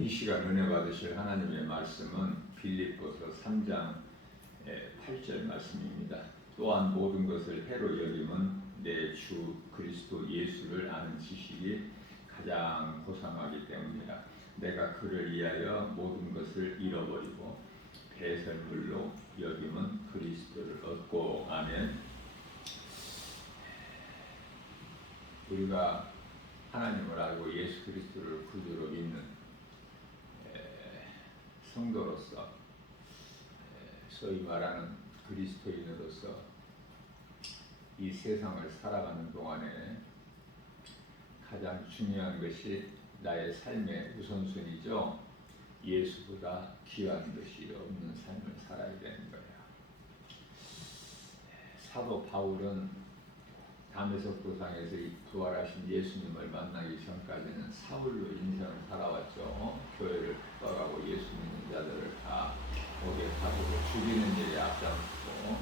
이 시간 은혜 받으실 하나님의 말씀은 빌립보서 3장 8절 말씀입니다. 또한 모든 것을 해로 여김은 내 주 그리스도 예수를 아는 지식이 가장 고상하기 때문이라. 내가 그를 위하여 모든 것을 잃어버리고 배설물로 여김은 그리스도를 얻고. 아멘. 우리가 하나님을 알고 예수 그리스도를 구주로 믿는 성도로서, 소위 말하는 그리스도인으로서 이 세상을 살아가는 동안에 가장 중요한 것이 나의 삶의 우선순위죠. 예수보다 귀한 것이 없는 삶을 살아야 되는 거예요. 사도 바울은 담에석 도상에서 부활하신 예수님을 만나기 전까지는 사울로 인생을 살아왔죠. 교회를 핍박하고 예수 믿는 자들을 다 목에 가두고 죽이는 일에 앞장섰고,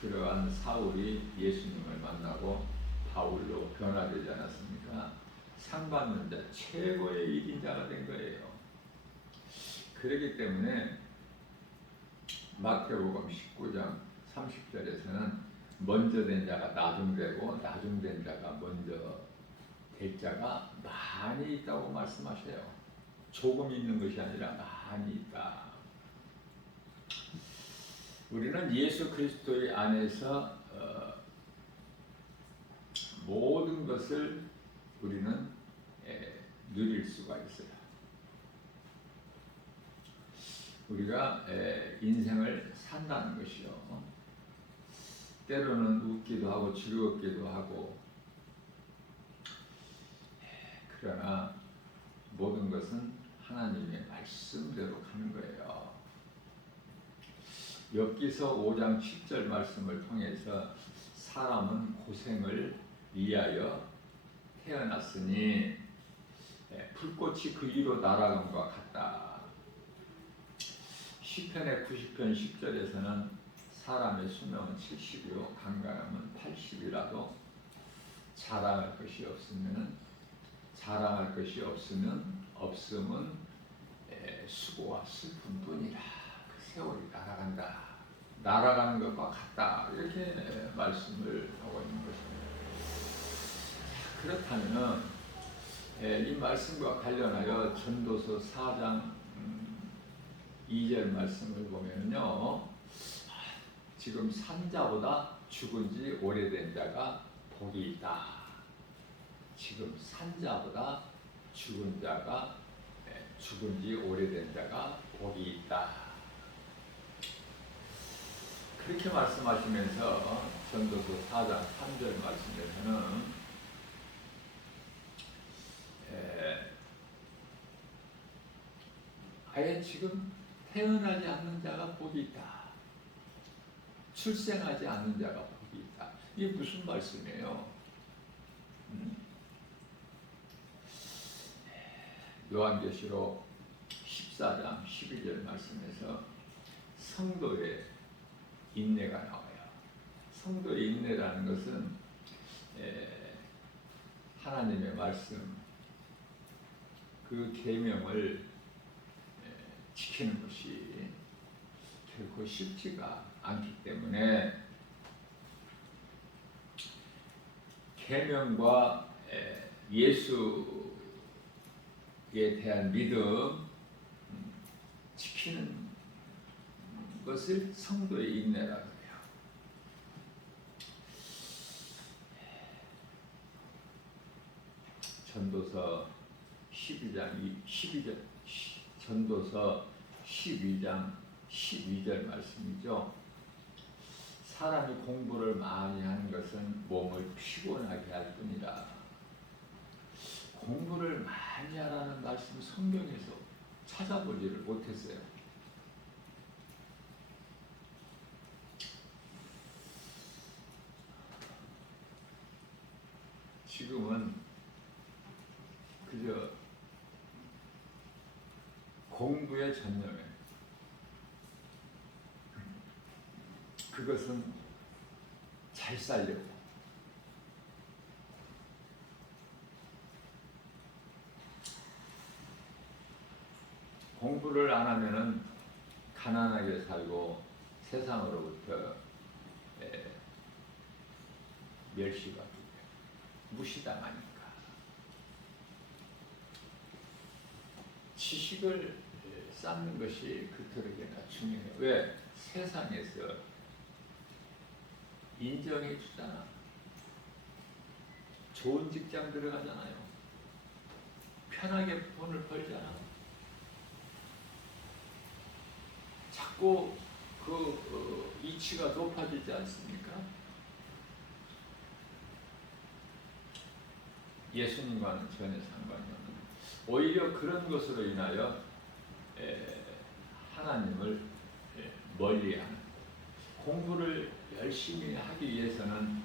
그러한 사울이 예수님을 만나고 바울로 변화되지 않았습니까? 상 받는 자 최고의 1인자가 된 거예요. 그렇기 때문에 마태복음 19장 30절에서는 먼저 된 자가 나중되고 나중된 자가 먼저 될 자가 많이 있다고 말씀하셔요. 조금 있는 것이 아니라 많이 있다. 우리는 예수 그리스도의 안에서 모든 것을 우리는 누릴 수가 있어요. 우리가 인생을 산다는 것이요, 때로는 웃기도 하고 즐겁기도 하고, 그러나 모든 것은 하나님의 말씀대로 가는 거예요. 욥기서 5장 10절 말씀을 통해서 사람은 고생을 위하여 태어났으니 불꽃이 그 위로 날아감과 같다. 시편의 90편 10절에서는 사람의 수명은 70이요 강간함은 80이라도 자랑할 것이 없으면 수고와 슬픔뿐이라. 그 세월이 날아가는 것과 같다. 이렇게 말씀을 하고 있는 것입니다. 그렇다면 이 말씀과 관련하여 전도서 4장 2절 말씀을 보면요, 지금 산 자보다 죽은 지 오래된 자가 복이 있다. 지금 산 자보다 죽은 지 오래된 자가 복이 있다. 그렇게 말씀하시면서 전도서 4장 3절 말씀에서는 아예 지금 태어나지 않는 자가 복이 있다. 출생하지 않는 자가 복이 있다. 이게 무슨 말씀이에요? 요한계시록 14장 12절 말씀에서 성도의 인내가 나와요. 성도의 인내라는 것은 하나님의 말씀, 그 계명을 지키는 것이 결코 쉽지가 않기 때문에 계명과 예수에 대한 믿음 지키는 것을 성도의 인내라고 해요. 전도서 12장 12절 말씀이죠. 사람이 공부를 많이 하는 것은 몸을 피곤하게 할 뿐이라. 공부를 많이 하라는 말씀 성경에서 찾아보지를 못했어요. 지금은 그저 공부에 전념해. 그것은 잘 살려고. 공부를 안 하면은 가난하게 살고 세상으로부터 멸시받고 무시당하니까 지식을 쌓는 것이 그토록이나 중요해요. 왜? 세상에서 인정해 주잖아. 좋은 직장 들어가잖아요. 편하게 돈을 벌잖아. 자꾸 이치가 높아지지 않습니까? 예수님과는 전혀 상관이 없는, 오히려 그런 것으로 인하여 하나님을 멀리하는, 공부를 열심히 하기 위해서는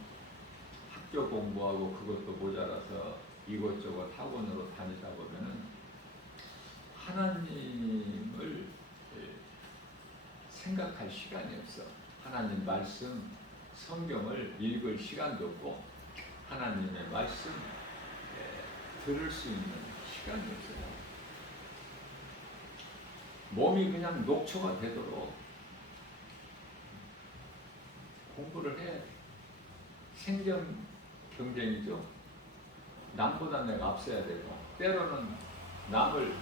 학교 공부하고 그것도 모자라서 이곳저곳 학원으로 다니다 보면은 하나님을 생각할 시간이 없어. 하나님 말씀, 성경을 읽을 시간도 없고 하나님의 말씀 들을 수 있는 시간이 없어요. 몸이 그냥 녹초가 되도록 공부를 해. 생존 경쟁이죠. 남보다 내가 앞서야 되고, 때로는 남을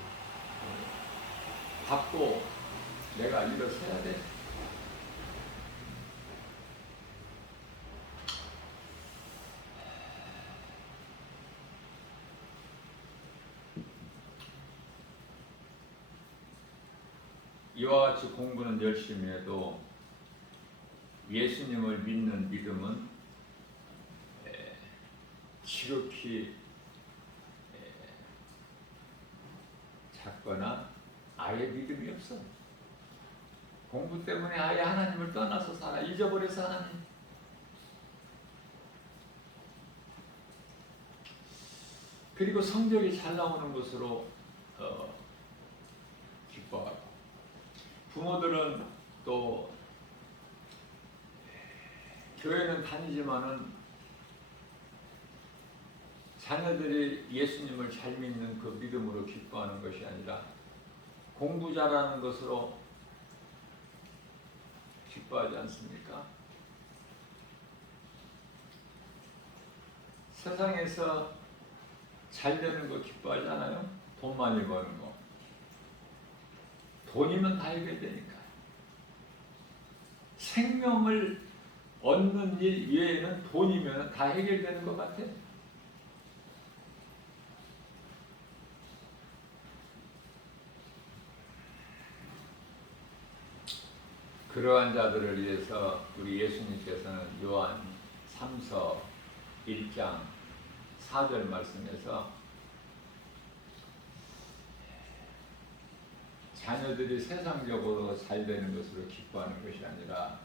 밟고 내가 일어서야 돼. 이와 같이 공부는 열심히 해도 예수님을 믿는 믿음은 지극히 작거나 아예 믿음이 없어. 공부 때문에 아예 하나님을 떠나서 살아. 잊어버려서 하나님. 그리고 성적이 잘 나오는 것으로 기뻐하고, 부모들은 또 교회는 다니지만은 자녀들이 예수님을 잘 믿는 그 믿음으로 기뻐하는 것이 아니라 공부 잘하는 것으로 기뻐하지 않습니까? 세상에서 잘 되는 거 기뻐하지 않아요? 돈 많이 버는 거. 돈이면 다 해결되니까. 생명을 얻는 일 외에는 돈이면 다 해결되는 것 같아. 그러한 자들을 위해서 우리 예수님께서는 요한 3서 1장 4절 말씀에서 자녀들이 세상적으로 잘 되는 것으로 기뻐하는 것이 아니라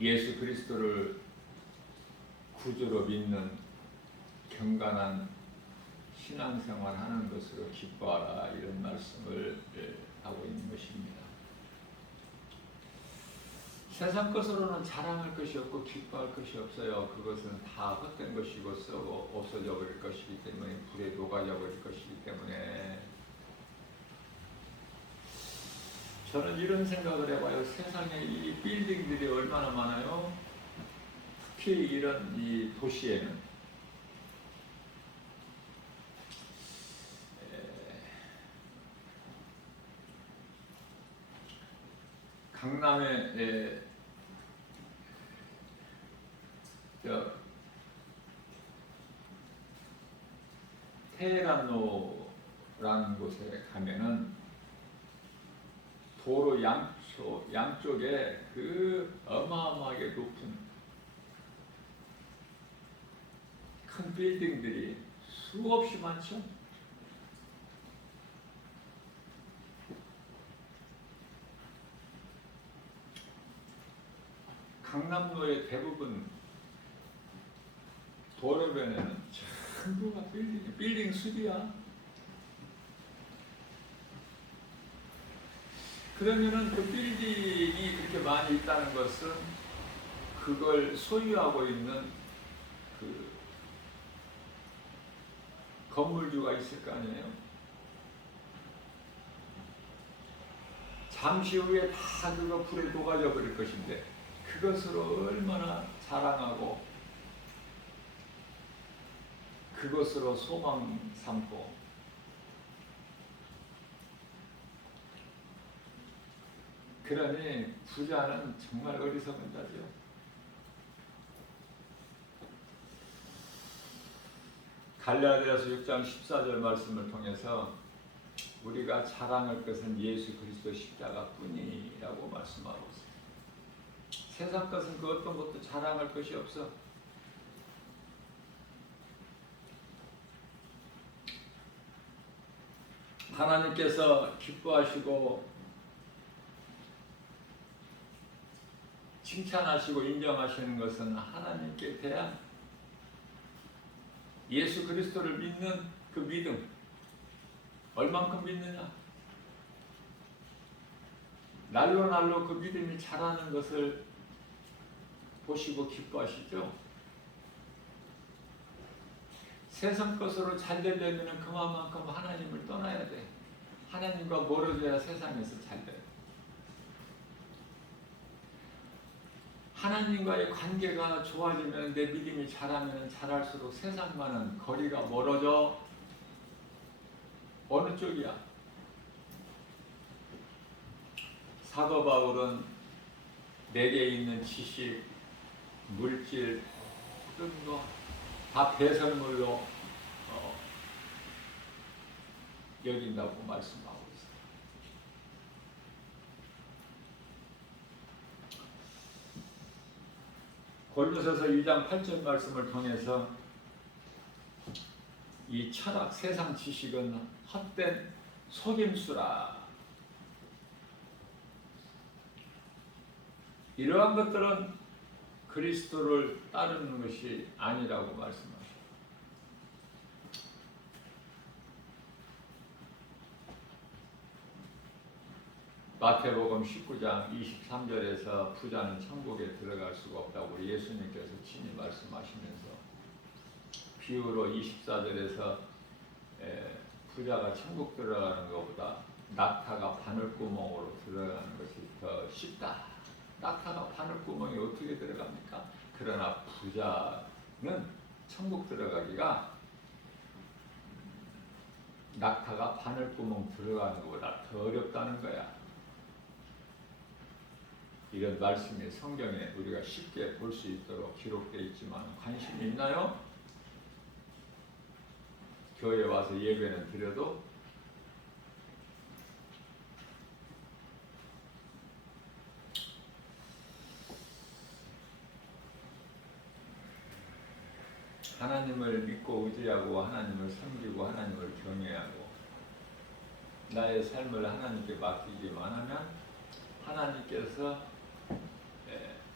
예수 그리스도를 구주로 믿는 경건한 신앙생활 하는 것으로 기뻐하라, 이런 말씀을 하고 있는 것입니다. 세상 것으로는 자랑할 것이 없고 기뻐할 것이 없어요. 그것은 다 헛된 것이고 썩어 없어져 버릴 것이기 때문에, 불에 녹아져 버릴 것이기 때문에. 저는 이런 생각을 해봐요. 세상에 이 빌딩들이 얼마나 많아요. 특히 이런 이 도시에는 강남에 테헤란로라는 곳에 가면은 도로 양쪽에 그 어마어마하게 높은 큰 빌딩들이 수없이 많죠. 강남로의 대부분 도로변에는 전부가 빌딩 숲이야. 그러면은 그 빌딩이 그렇게 많이 있다는 것은 그걸 소유하고 있는 그 건물주가 있을 거 아니에요? 잠시 후에 다 그거 불에 녹아져 버릴 것인데 그것으로 얼마나 자랑하고 그것으로 소망 삼고 그러니 부자는 정말 어리석은 자죠. 갈라디아서 6장 14절 말씀을 통해서 우리가 자랑할 것은 예수 그리스도 십자가뿐이라고 말씀하고 있습니다. 세상 것은 그 어떤 것도 자랑할 것이 없어. 하나님께서 기뻐하시고 칭찬하시고 인정하시는 것은 하나님께 대한 예수 그리스도를 믿는 그 믿음, 얼만큼 믿느냐? 날로 날로 그 믿음이 자라는 것을 보시고 기뻐하시죠? 세상 것으로 잘 되려면 그만큼 하나님을 떠나야 돼. 하나님과 멀어져야 세상에서 잘 돼. 하나님과의 관계가 좋아지면 내 믿음이 자라면 자랄수록 세상과는 거리가 멀어져. 어느 쪽이야? 사도 바울은 내게 있는 지식, 물질, 모든 거 다 배설물로 여긴다고 말씀하고 있어요. 골로새서 2장 8절 말씀을 통해서 이 철학, 세상 지식은 헛된 속임수라. 이러한 것들은 그리스도를 따르는 것이 아니라고 말씀하십니다. 마태복음 19장 23절에서 부자는 천국에 들어갈 수가 없다고 우리 예수님께서 친히 말씀하시면서 비유로 24절에서 부자가 천국 들어가는 것보다 낙타가 바늘구멍으로 들어가는 것이 더 쉽다. 낙타가 바늘구멍에 어떻게 들어갑니까? 그러나 부자는 천국 들어가기가 낙타가 바늘구멍 들어가는 것보다 더 어렵다는 거야. 이런 말씀이 성경에 우리가 쉽게 볼 수 있도록 기록되어 있지만 관심이 있나요? 교회에 와서 예배는 드려도 하나님을 믿고 의지하고 하나님을 섬기고 하나님을 경외하고 나의 삶을 하나님께 맡기기만 하면 하나님께서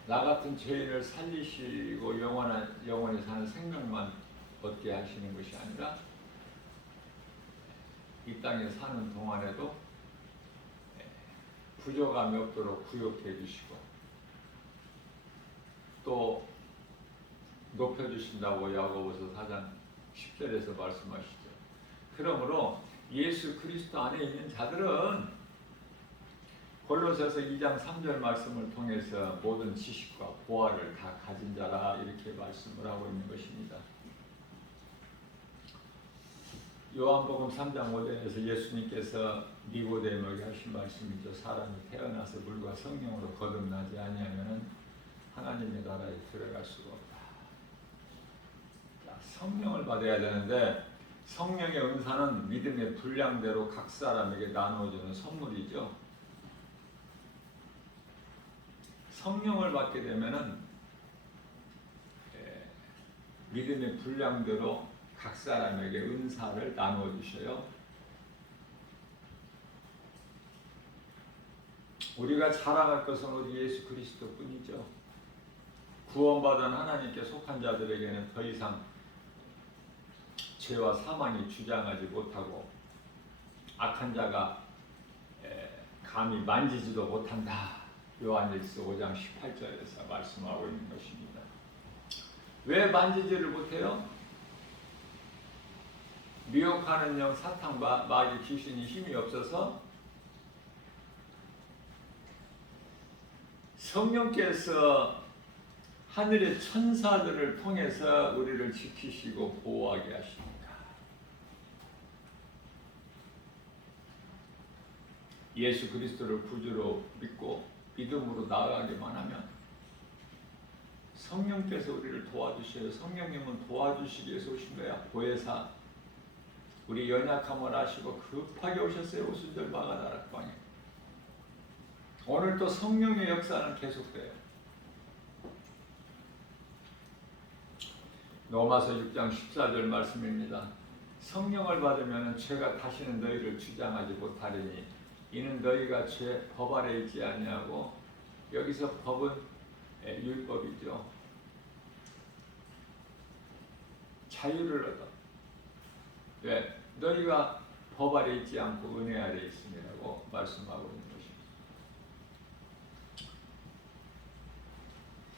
나 같은 죄인을 살리시고 영원히 사는 생명만 얻게 하시는 것이 아니라 이 땅에 사는 동안에도 부족함이 없도록 구역해 주시고 또 높여주신다고 야고보서 4장 10절에서 말씀하시죠. 그러므로 예수 그리스도 안에 있는 자들은 골로새서 2장 3절 말씀을 통해서 모든 지식과 보화를 다 가진 자라 이렇게 말씀을 하고 있는 것입니다. 요한복음 3장 5절에서 예수님께서 니고데모에게 하신 말씀이죠. 사람이 태어나서 물과 성령으로 거듭나지 아니하면 하나님의 나라에 들어갈 수가 없다. 성령을 받아야 되는데 성령의 은사는 믿음의 분량대로 각 사람에게 나누어주는 선물이죠. 성령을 받게 되면은 믿음의 분량대로 각 사람에게 은사를 나누어 주셔요. 우리가 자랑할 것은 오직 예수 그리스도뿐이죠. 구원받은 하나님께 속한 자들에게는 더 이상 죄와 사망이 주장하지 못하고 악한 자가 감히 만지지도 못한다. 요한일서 5장 18절에서 말씀하고 있는 것입니다. 왜 만지지를 못해요? 미혹하는 영 사탄 마귀 귀신이 힘이 없어서 성령께서 하늘의 천사들을 통해서 우리를 지키시고 보호하게 하십니다. 예수 그리스도를 구주로 믿고 믿음으로 나아가기만 하면 성령께서 우리를 도와주셔요. 성령님은 도와주시기 위해서 오신 거야. 보혜사, 우리 연약함을 아시고 급하게 오셨어요. 오순절 마가다락방에. 오늘 또 성령의 역사는 계속돼요. 로마서 6장 14절 말씀입니다. 성령을 받으면 죄가 다시는 너희를 주장하지 못하리니 이는 너희가 법 아래 있지 아니하고, 여기서 법은 율법이죠. 자유를 얻어. 왜? 너희가 법 아래 있지 않고 은혜 아래 있음이라고 말씀하고 있는 것입니다.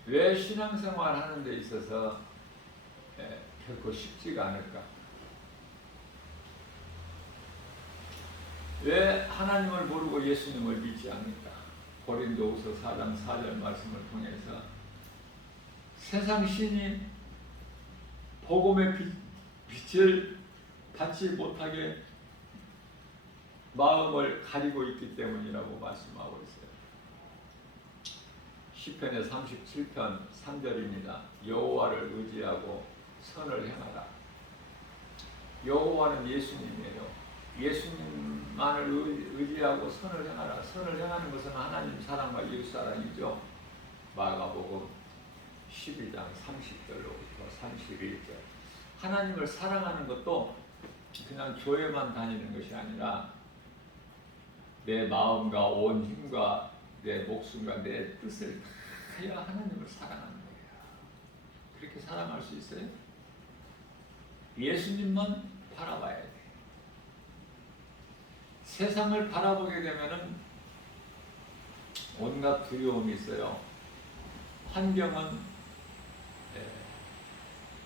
왜 신앙생활 하는 데 있어서 결코 쉽지가 않을까? 왜 하나님을 모르고 예수님을 믿지 않을까? 고린도후서 4장 4절 말씀을 통해서 세상 신이 복음의 빛을 받지 못하게 마음을 가리고 있기 때문이라고 말씀하고 있어요. 시편의 37편 3절입니다. 여호와를 의지하고 선을 행하라. 여호와는 예수님이에요. 예수님만을 의지하고 선을 행하라. 선을 행하는 것은 하나님 사랑과 이웃 사랑이죠. 마가복음 12장 30절로부터 31절. 하나님을 사랑하는 것도 그냥 교회만 다니는 것이 아니라 내 마음과 온 힘과 내 목숨과 내 뜻을 다해야 하나님을 사랑하는 거예요. 그렇게 사랑할 수 있어요? 예수님만 바라봐야 돼. 세상을 바라보게 되면은 온갖 두려움이 있어요. 환경은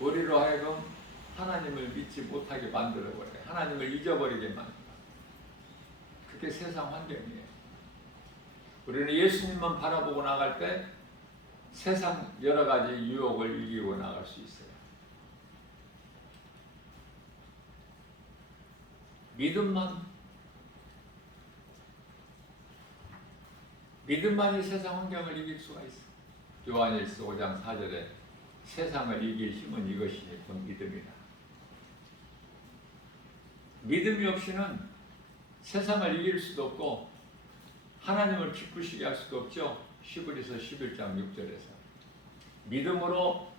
우리로 하여금 하나님을 믿지 못하게 만들어버려요. 하나님을 잊어버리게 만들어요. 그게 세상 환경이에요. 우리는 예수님만 바라보고 나갈 때 세상 여러 가지 유혹을 이기고 나갈 수 있어요. 믿음만이 세상 환경을 이길 수가 있어. 요한일서 5장 4절에 세상을 이길 힘은 이것이니 곧 믿음이다. 믿음이 없이는 세상을 이길 수도 없고 하나님을 기쁘시게 할 수도 없죠. 히브리서 11장 6절에서 믿음으로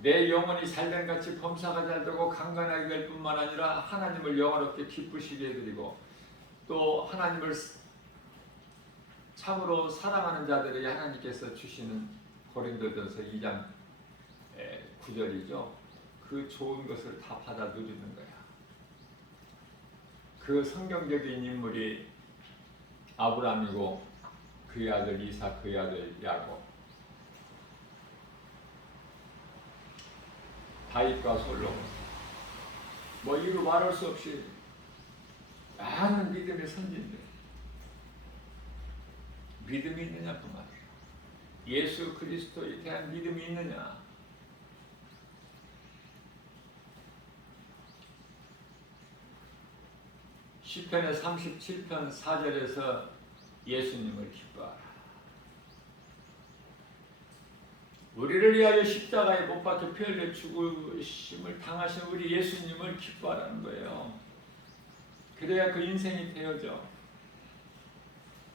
내 영혼이 살렘같이 범사가 잘되고 강건하게 될 뿐만 아니라 하나님을 영원롭게 기쁘시게 해드리고 또 하나님을 참으로 사랑하는 자들에게 하나님께서 주시는 고린도전서 2장 9절이죠. 그 좋은 것을 다 받아 누리는 거야. 그 성경적인 인물이 아브라함이고 그의 아들 이삭, 그의 아들 야곱, 다윗과 솔로몬, 뭐 이루 말할 수 없이 많은 믿음의 선진들. 믿음이 있느냐 그 말이에요. 예수 그리스도에 대한 믿음이 있느냐. 시편의 37편 4절에서 예수님을 기뻐하라. 우리를 위하여 십자가에 못 박혀 피 흘려 죽으심을 당하신 우리 예수님을 기뻐하라는 거예요. 그래야 그 인생이 되어져.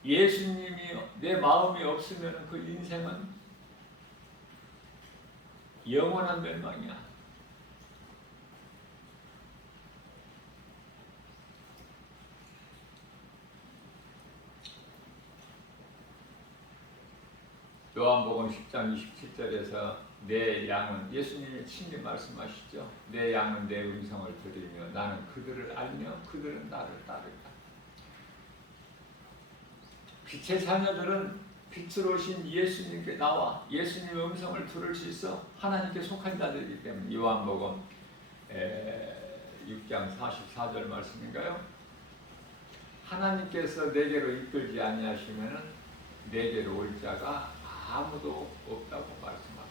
예수님이 내 마음이 없으면 그 인생은 영원한 멸망이야. 요한복음 10장 27절에서 내 양은, 예수님이 친히 말씀하시죠. 내 양은 내 음성을 들으며 나는 그들을 알며 그들은 나를 따르리라. 빛의 자녀들은 빛으로 오신 예수님께 나와 예수님의 음성을 들을 수 있어. 하나님께 속한 자들이기 때문에. 요한복음 6장 44절 말씀인가요? 하나님께서 내게로 이끌지 아니하시면은 내게로 올 자가 아무도 없다고 말씀하십니다.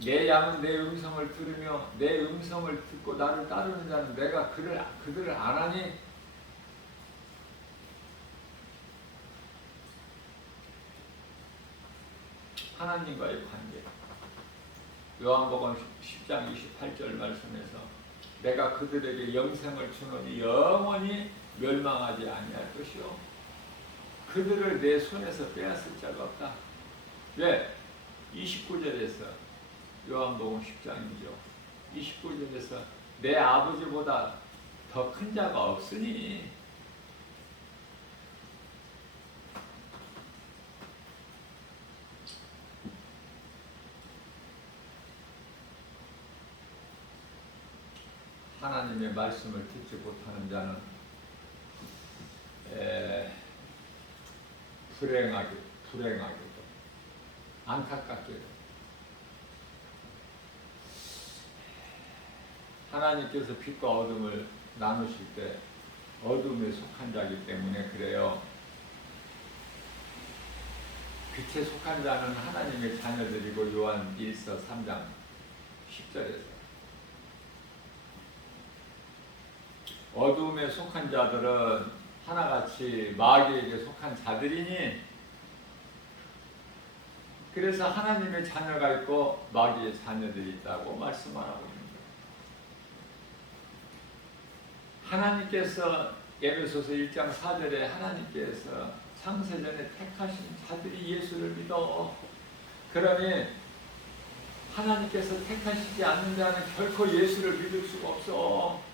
내 양은 내 음성을 들으며 내 음성을 듣고 나를 따르는 자는 내가 그들을 안 하니 하나님과의 관계. 요한복음 10장 28절 말씀에서 내가 그들에게 영생을 주노니 영원히 멸망하지 아니할 것이요 그들을 내 손에서 빼앗을 자가 없다. 왜? 29절에서 요한복음 10장이죠. 29절에서 내 아버지보다 더 큰 자가 없으니 하나님의 말씀을 듣지 못하는 자는 불행하게도 안타깝게도 하나님께서 빛과 어둠을 나누실 때 어둠에 속한 자이기 때문에 그래요. 빛에 속한 자는 하나님의 자녀들이고 요한 1서 3장 10절에서 어둠에 속한 자들은 하나같이 마귀에게 속한 자들이니 그래서 하나님의 자녀가 있고 마귀의 자녀들이 있다고 말씀하고 있습니다. 하나님께서 에베소서 1장 4절에 하나님께서 창세전에 택하신 자들이 예수를 믿어. 그러니 하나님께서 택하시지 않는 자는 결코 예수를 믿을 수가 없어.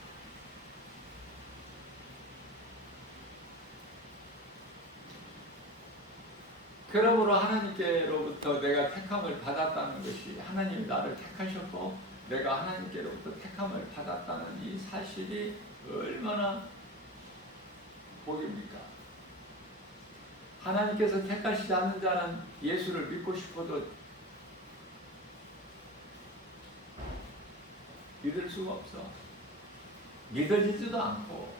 그러므로 하나님께로부터 내가 택함을 받았다는 것이 하나님이 나를 택하셨고 내가 하나님께로부터 택함을 받았다는 이 사실이 얼마나 복입니까? 하나님께서 택하시지 않는 자는 예수를 믿고 싶어도 믿을 수가 없어. 믿어지지도 않고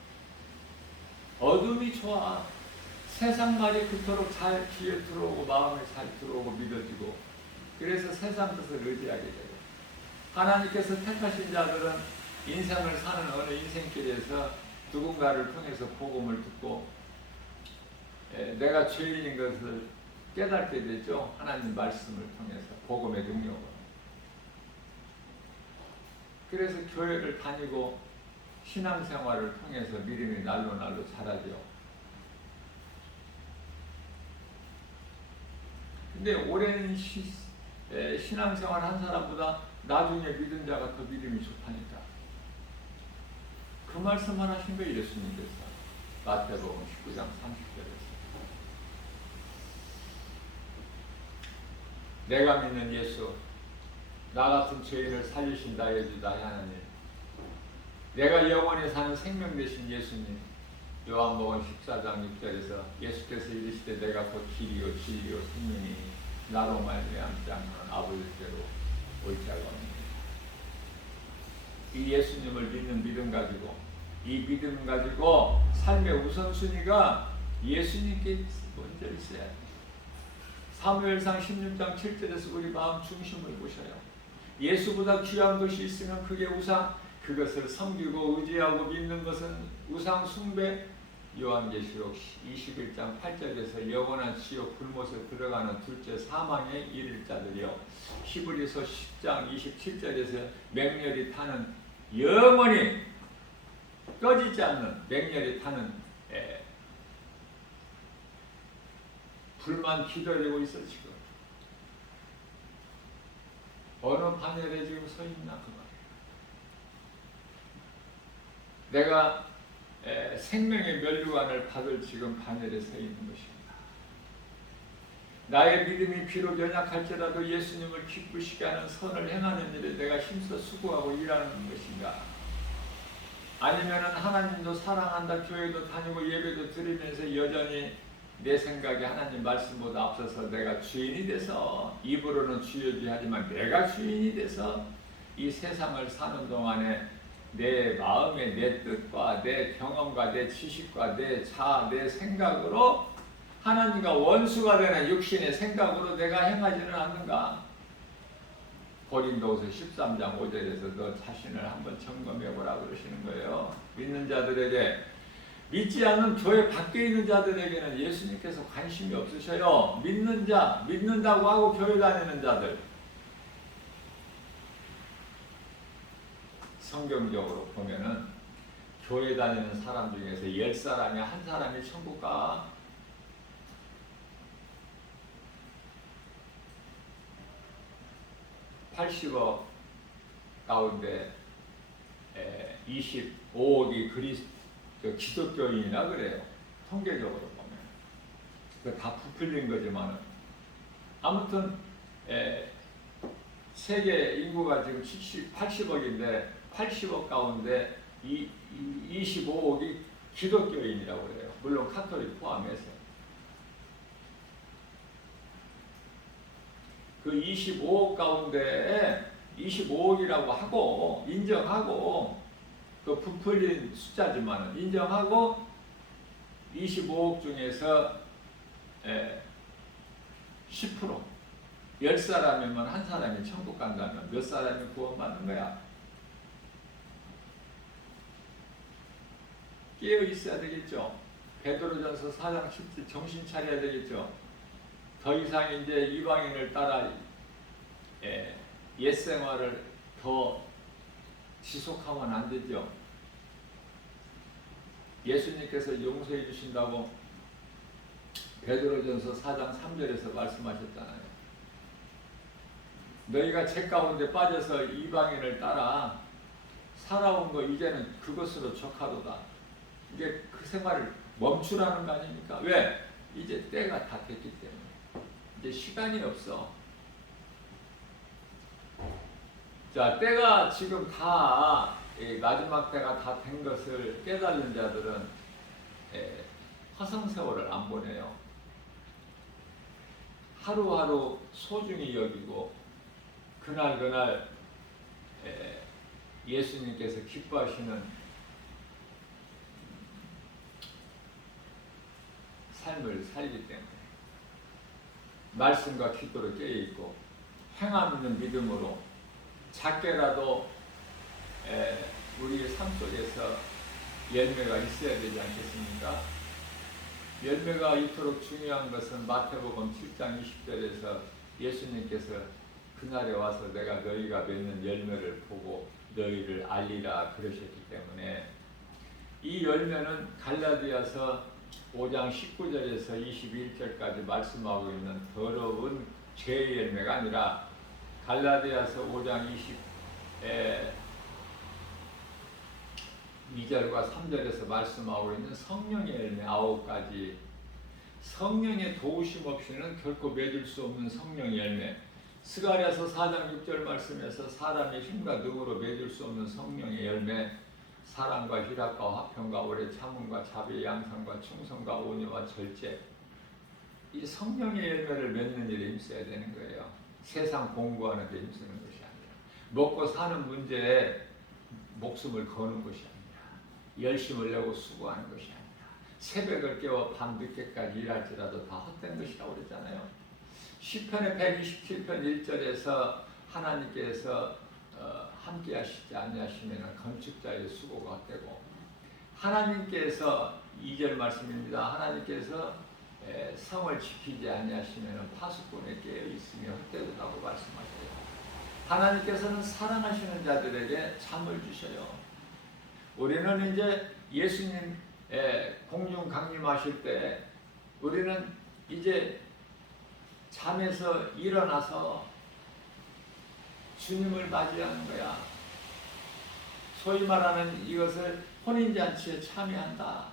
어둠이 좋아. 세상 말이 그토록 잘 귀에 들어오고 마음에 잘 들어오고 믿어지고 그래서 세상 것을 의지하게 되고 하나님께서 택하신 자들은 인생을 사는 어느 인생길에서 누군가를 통해서 복음을 듣고 내가 죄인인 것을 깨닫게 되죠. 하나님 말씀을 통해서 복음의 능력으로. 그래서 교회를 다니고 신앙생활을 통해서 믿음이 날로 자라죠. 근데 오랜 신앙생활 한 사람보다 나중에 믿은 자가 더 믿음이 좋다니까. 그 말씀만 하신 거예요, 예수님께서. 마태복음 19장 30절에서. 내가 믿는 예수, 나 같은 죄인을 살리신다 해주다 하나님. 내가 영원히 사는 생명 되신 예수님. 요한복음 14장 6절에서 예수께서 이르시되 내가 곧 길이요 진리요 생명이니 나로 말미암지 않는 아버지께로 올 자가 없느니라. 이 예수님을 믿는 믿음 가지고 이 믿음 가지고 삶의 우선순위가 예수님께 먼저 있어야 돼요. 사무엘상 16장 7절에서 우리 마음 중심을 보셔요. 예수보다 귀한 것이 있으면 그게 우상, 그것을 섬기고 의지하고 믿는 것은 우상 숭배. 요한계시록 21장 8절에서 영원한 지옥 불못에 들어가는 둘째 사망에 이를 자들이요. 히브리서 10장 27절에서 맹렬히 타는 영원히 꺼지지 않는 맹렬히 타는 불만 기다리고 있어 지금. 어느 반열에 지금 서 있나 그 말. 내가 생명의 면류관을 받을 지금 반열에 서 있는 것입니다. 나의 믿음이 비록 연약할지라도 예수님을 기쁘시게 하는 선을 행하는 일에 내가 힘써 수고하고 일하는 것인가? 아니면은 하나님도 사랑한다, 교회도 다니고 예배도 드리면서 여전히 내 생각이 하나님 말씀보다 앞서서 내가 주인이 돼서, 입으로는 주여 주여 하지만 내가 주인이 돼서 이 세상을 사는 동안에 내 마음의 내 뜻과 내 경험과 내 지식과 내 자아, 내 생각으로 하나님과 원수가 되는 육신의 생각으로 내가 행하지는 않는가? 고린도후서 13장 5절에서 너 자신을 한번 점검해보라 그러시는 거예요. 믿는 자들에게, 믿지 않는 교회 밖에 있는 자들에게는 예수님께서 관심이 없으셔요. 믿는 자, 믿는다고 하고 교회 다니는 자들, 성경적으로 보면은 교회 다니는 사람 중에서 10사람이 한 사람이 천국 가. 80억 가운데 25억이 기독교인이라 그래요. 통계적으로 보면. 그 다 부풀린 거지만은. 아무튼 세계 인구가 지금 80억인데 80억 가운데 25억이 기독교인이라고 그래요. 물론 카톨릭 포함해서. 그 25억 가운데 25억이라고 하고 인정하고, 그 부풀린 숫자지만 인정하고 25억 중에서 10%, 10사람이면 한 사람이 천국 간다면 몇 사람이 구원받는 거야? 깨어 있어야 되겠죠. 베드로전서 4장 10절 정신 차려야 되겠죠. 더 이상 이제 이방인을 따라 옛 생활을 더 지속하면 안 되죠. 예수님께서 용서해 주신다고 베드로전서 4장 3절에서 말씀하셨잖아요. 너희가 죄 가운데 빠져서 이방인을 따라 살아온 거 이제는 그것으로 족하도다. 이제 그 생활을 멈추라는 거 아닙니까? 왜? 이제 때가 다 됐기 때문에. 이제 시간이 없어. 자, 때가 지금 다 마지막 때가 다 된 것을 깨달은 자들은 허송세월을 안 보내요. 하루하루 소중히 여기고 그날 예수님께서 기뻐하시는 삶을 살기 때문에 말씀과 기도로 깨어있고 행함있는 믿음으로 작게라도 우리의 삶 속에서 열매가 있어야 되지 않겠습니까? 열매가 이토록 중요한 것은 마태복음 7장 20절에서 예수님께서 그날에 와서 내가 너희가 맺는 열매를 보고 너희를 알리라 그러셨기 때문에, 이 열매는 갈라디아서 5장 19절에서 21절까지 말씀하고 있는 더러운 죄의 열매가 아니라 갈라디아서 5장 22절과 3절에서 말씀하고 있는 성령의 열매 9가지, 성령의 도우심 없이는 결코 맺을 수 없는 성령의 열매, 스가랴서 4장 6절 말씀에서 사람의 힘과 능으로 맺을 수 없는 성령의 열매, 사랑과 희락과 화평과 오래 참음과 자비 양상과 충성과 온유와 절제, 이 성령의 열매를 맺는 일에 힘써야 되는 거예요. 세상 공부하는 데 힘쓰는 것이 아니라, 먹고 사는 문제에 목숨을 거는 것이 아니라, 열심을 내고 수고하는 것이 아니라, 새벽을 깨워 밤늦게까지 일할지라도 다 헛된 것이라고 그랬잖아요. 시편의 127편 1절에서 하나님께서 함께 하시지 아니하시면 건축자의 수고가 헛되고, 하나님께서 2절 말씀입니다. 하나님께서 성을 지키지 아니하시면 파수꾼에 깨어 있으며 헛되다고 말씀하세요. 하나님께서는 사랑하시는 자들에게 잠을 주셔요. 우리는 이제 예수님 공중 강림하실 때 우리는 이제 잠에서 일어나서 주님을 맞이하는 거야. 소위 말하는 이것을 혼인잔치에 참여한다.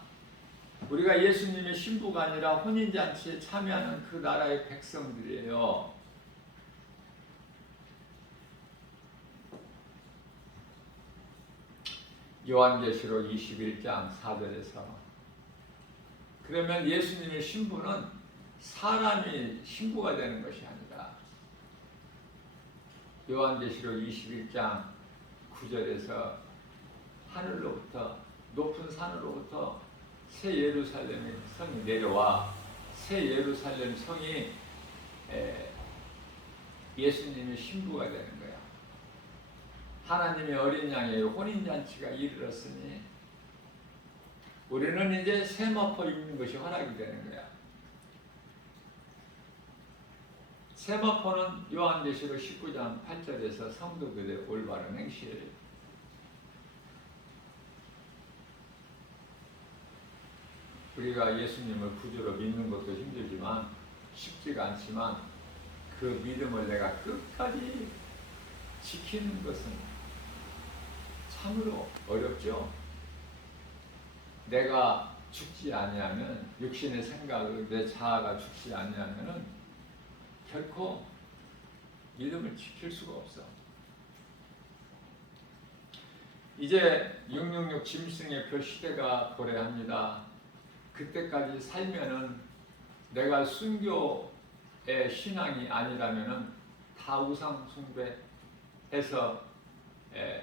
우리가 예수님의 신부가 아니라 혼인잔치에 참여하는 그 나라의 백성들이에요. 요한계시록 21장 4절에서 그러면 예수님의 신부는 사람이 신부가 되는 것이 아니라 요한계시록 21장 9절에서 하늘로부터 높은 산으로부터 새 예루살렘의 성이 내려와 새 예루살렘 성이 예수님의 신부가 되는 거야. 하나님의 어린 양의 혼인잔치가 이르렀으니 우리는 이제 세마포 입는 것이 허락이 되는 거야. 세마포는 요한계시록 19장 8절에서 성도들의 올바른 행실, 우리가 예수님을 구주로 믿는 것도 힘들지만 쉽지가 않지만 그 믿음을 내가 끝까지 지키는 것은 참으로 어렵죠. 내가 죽지 아니하면, 육신의 생각을, 내 자아가 죽지 아니하면은 결코 믿음을 지킬 수가 없어. 이제 666 짐승의 표 시대가 도래합니다. 그때까지 살면은 내가 순교의 신앙이 아니라면은 다 우상 숭배해서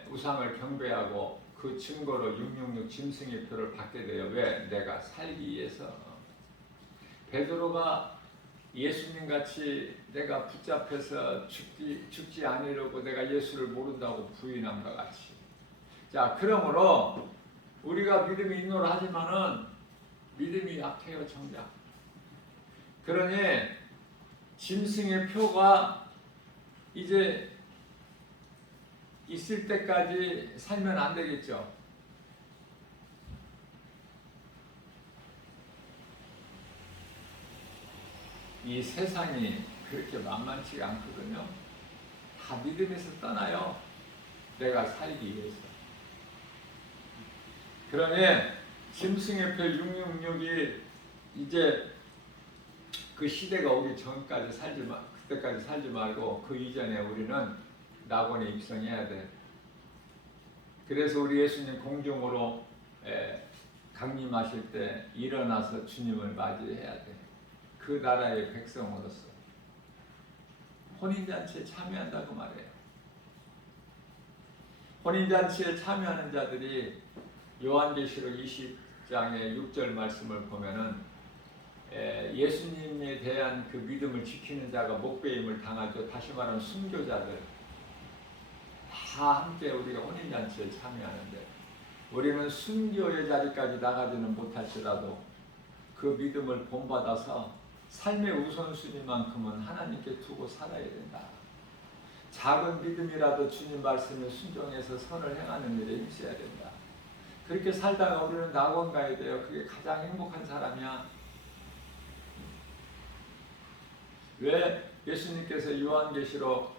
우상을 경배하고 그 증거로 666 짐승의 표를 받게 돼요. 왜? 내가 살기 위해서. 베드로가 예수님같이 내가 붙잡혀서 죽지 않으려고 내가 예수를 모른다고 부인함과 같이. 자, 그러므로 우리가 믿음이 있노라 하지만은 믿음이 약해요, 정작. 그러니 짐승의 표가 이제 있을 때까지 살면 안 되겠죠. 이 세상이 그렇게 만만치가 않거든요. 다 믿음에서 떠나요. 내가 살기 위해서. 그러니 짐승의 표 666이 이제 그 시대가 오기 전까지 그때까지 살지 말고 그 이전에 우리는 낙원에 입성해야 돼. 그래서 우리 예수님 공중으로 강림하실 때 일어나서 주님을 맞이해야 돼. 그 나라의 백성으로서 혼인잔치에 참여한다고 말해요. 혼인잔치에 참여하는 자들이 요한계시록 20장의 6절 말씀을 보면은 예수님에 대한 그 믿음을 지키는 자가 목배임을 당하죠. 다시 말하면 순교자들 다 함께 우리가 혼인잔치에 참여하는데, 우리는 순교의 자리까지 나가지는 못할지라도 그 믿음을 본받아서 삶의 우선순위만큼은 하나님께 두고 살아야 된다. 작은 믿음이라도 주님 말씀에 순종해서 선을 행하는 일에 힘써야 된다. 그렇게 살다가 우리는 낙원 가야 돼요. 그게 가장 행복한 사람이야. 왜 예수님께서 요한계시록